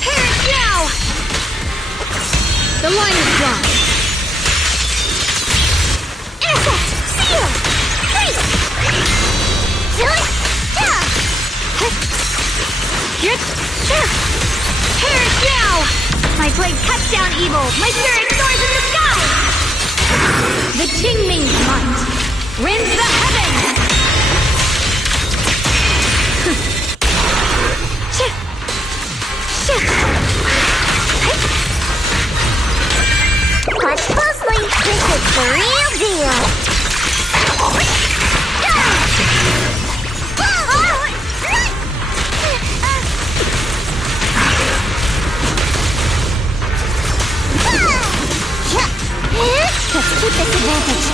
Perish now! The line is drawn. Intercept! Seal! Freeze! Perish now! My blade cuts down evil! My spirit soars in the sky! The Qingming's might rends the heavens! Watch closely. This is the real deal. Let's keep this advantage.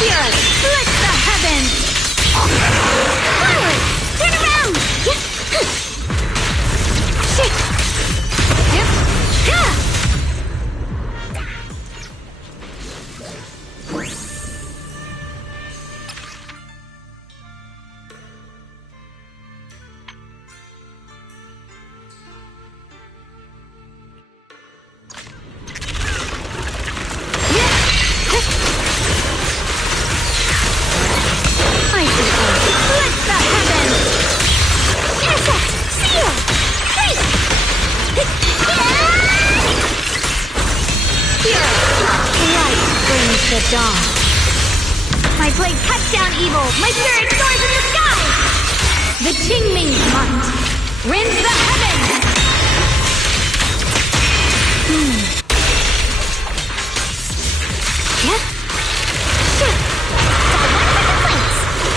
Here, split the heavens! Forward! Turn around! The dawn. My blade cuts down evil. My spirit soars in the sky. The Qingming's might rends the heavens.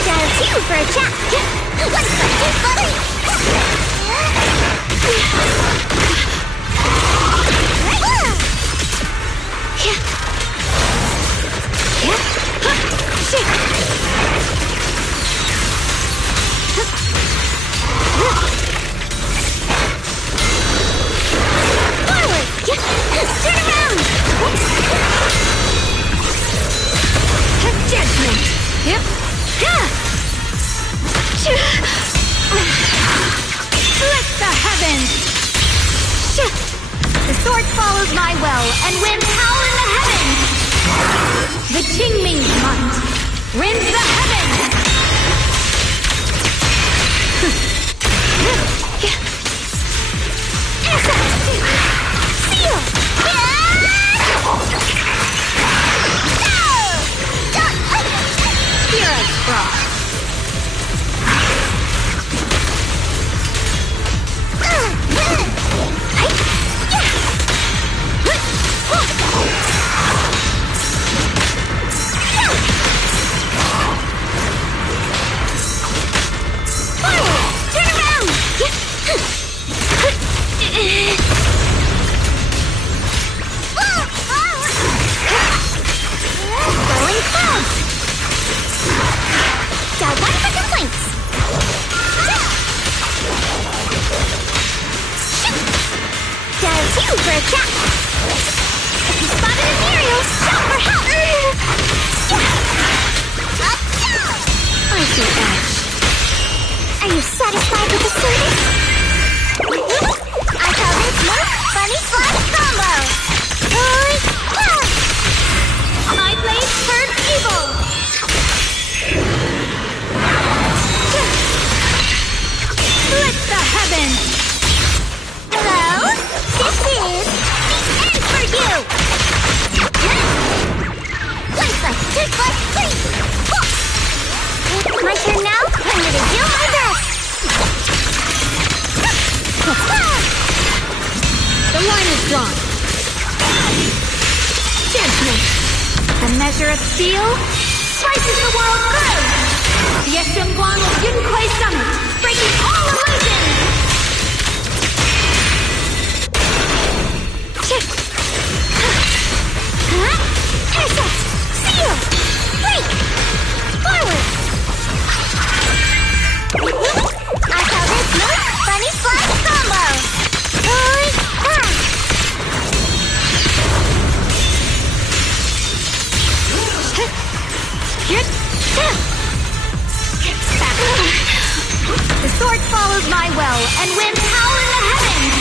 Dial 2 for a chat. 1 foot, 2 foot. Judgment. Yep. Split the heavens. The sword follows my will and wins power in the heavens. The Qingming's might rends the heavens. Seal! Spirit frost. Satisfied with the service? I call this move Bunny Slide Combo! My blade turns evil! Split the heavens! Hello? This is the end for you! One slice, two slice, three! My turn now? I'm gonna do my best! The line is drawn. Judgment. A measure of steel slices the world through. The Essemblon of Yunquay Summit, breaking all illusions. Intercept! Seal! Break! Forward! I call this move Bunny Slide Combo! The sword follows my will and wins power in the heavens.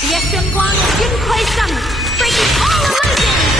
The Essemblon of Yunquay Summit, breaking all illusions!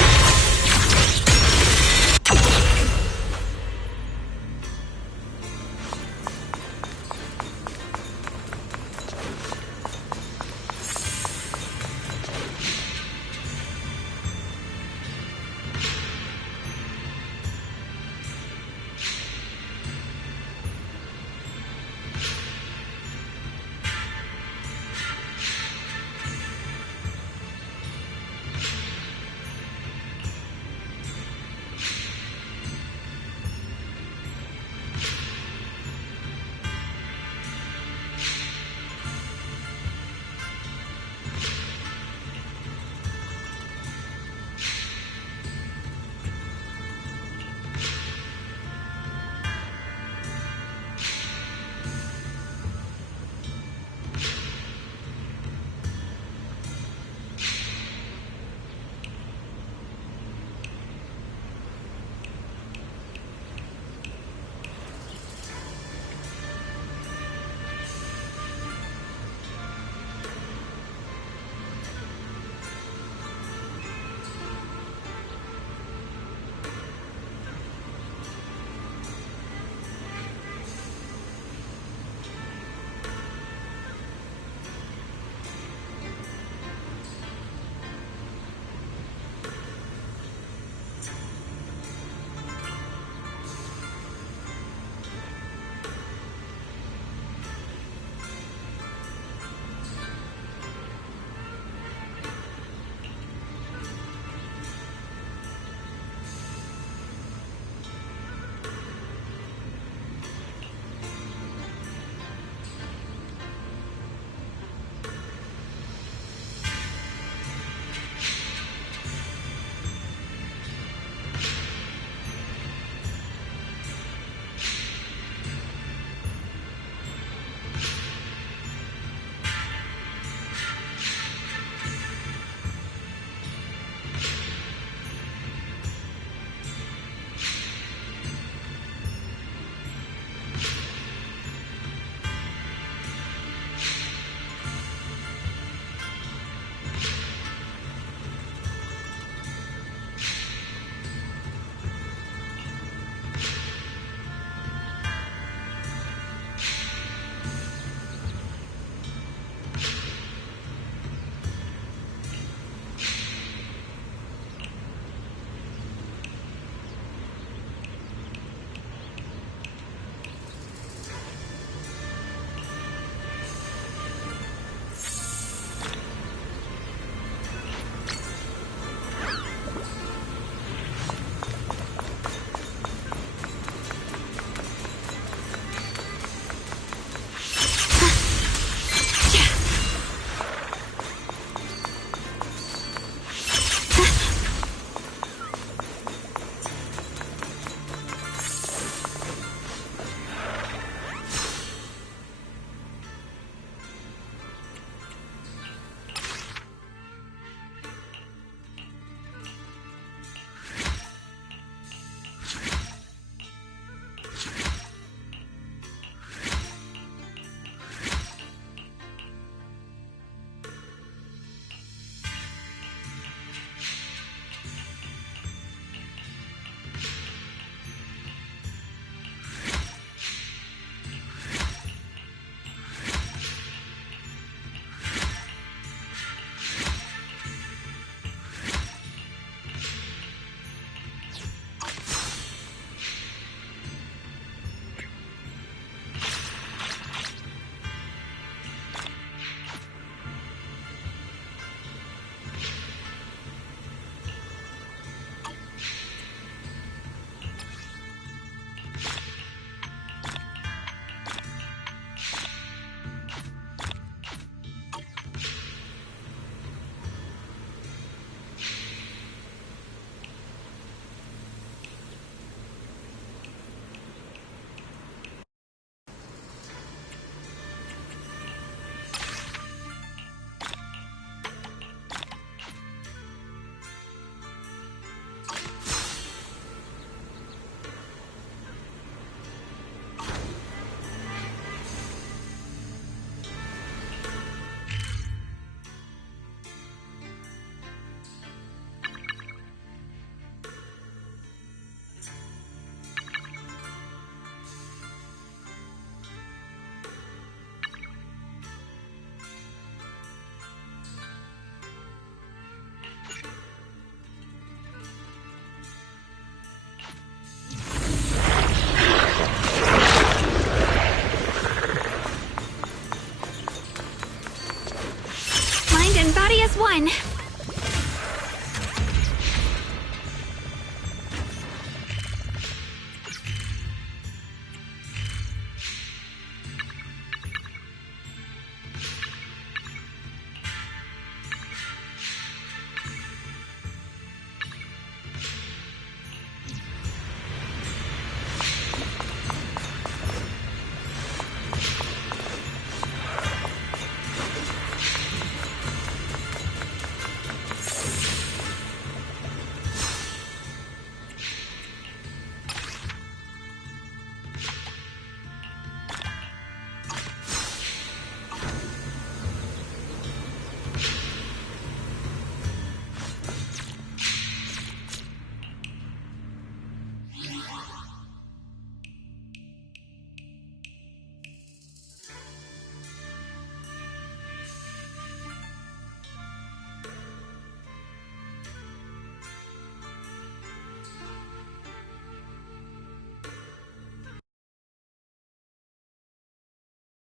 one.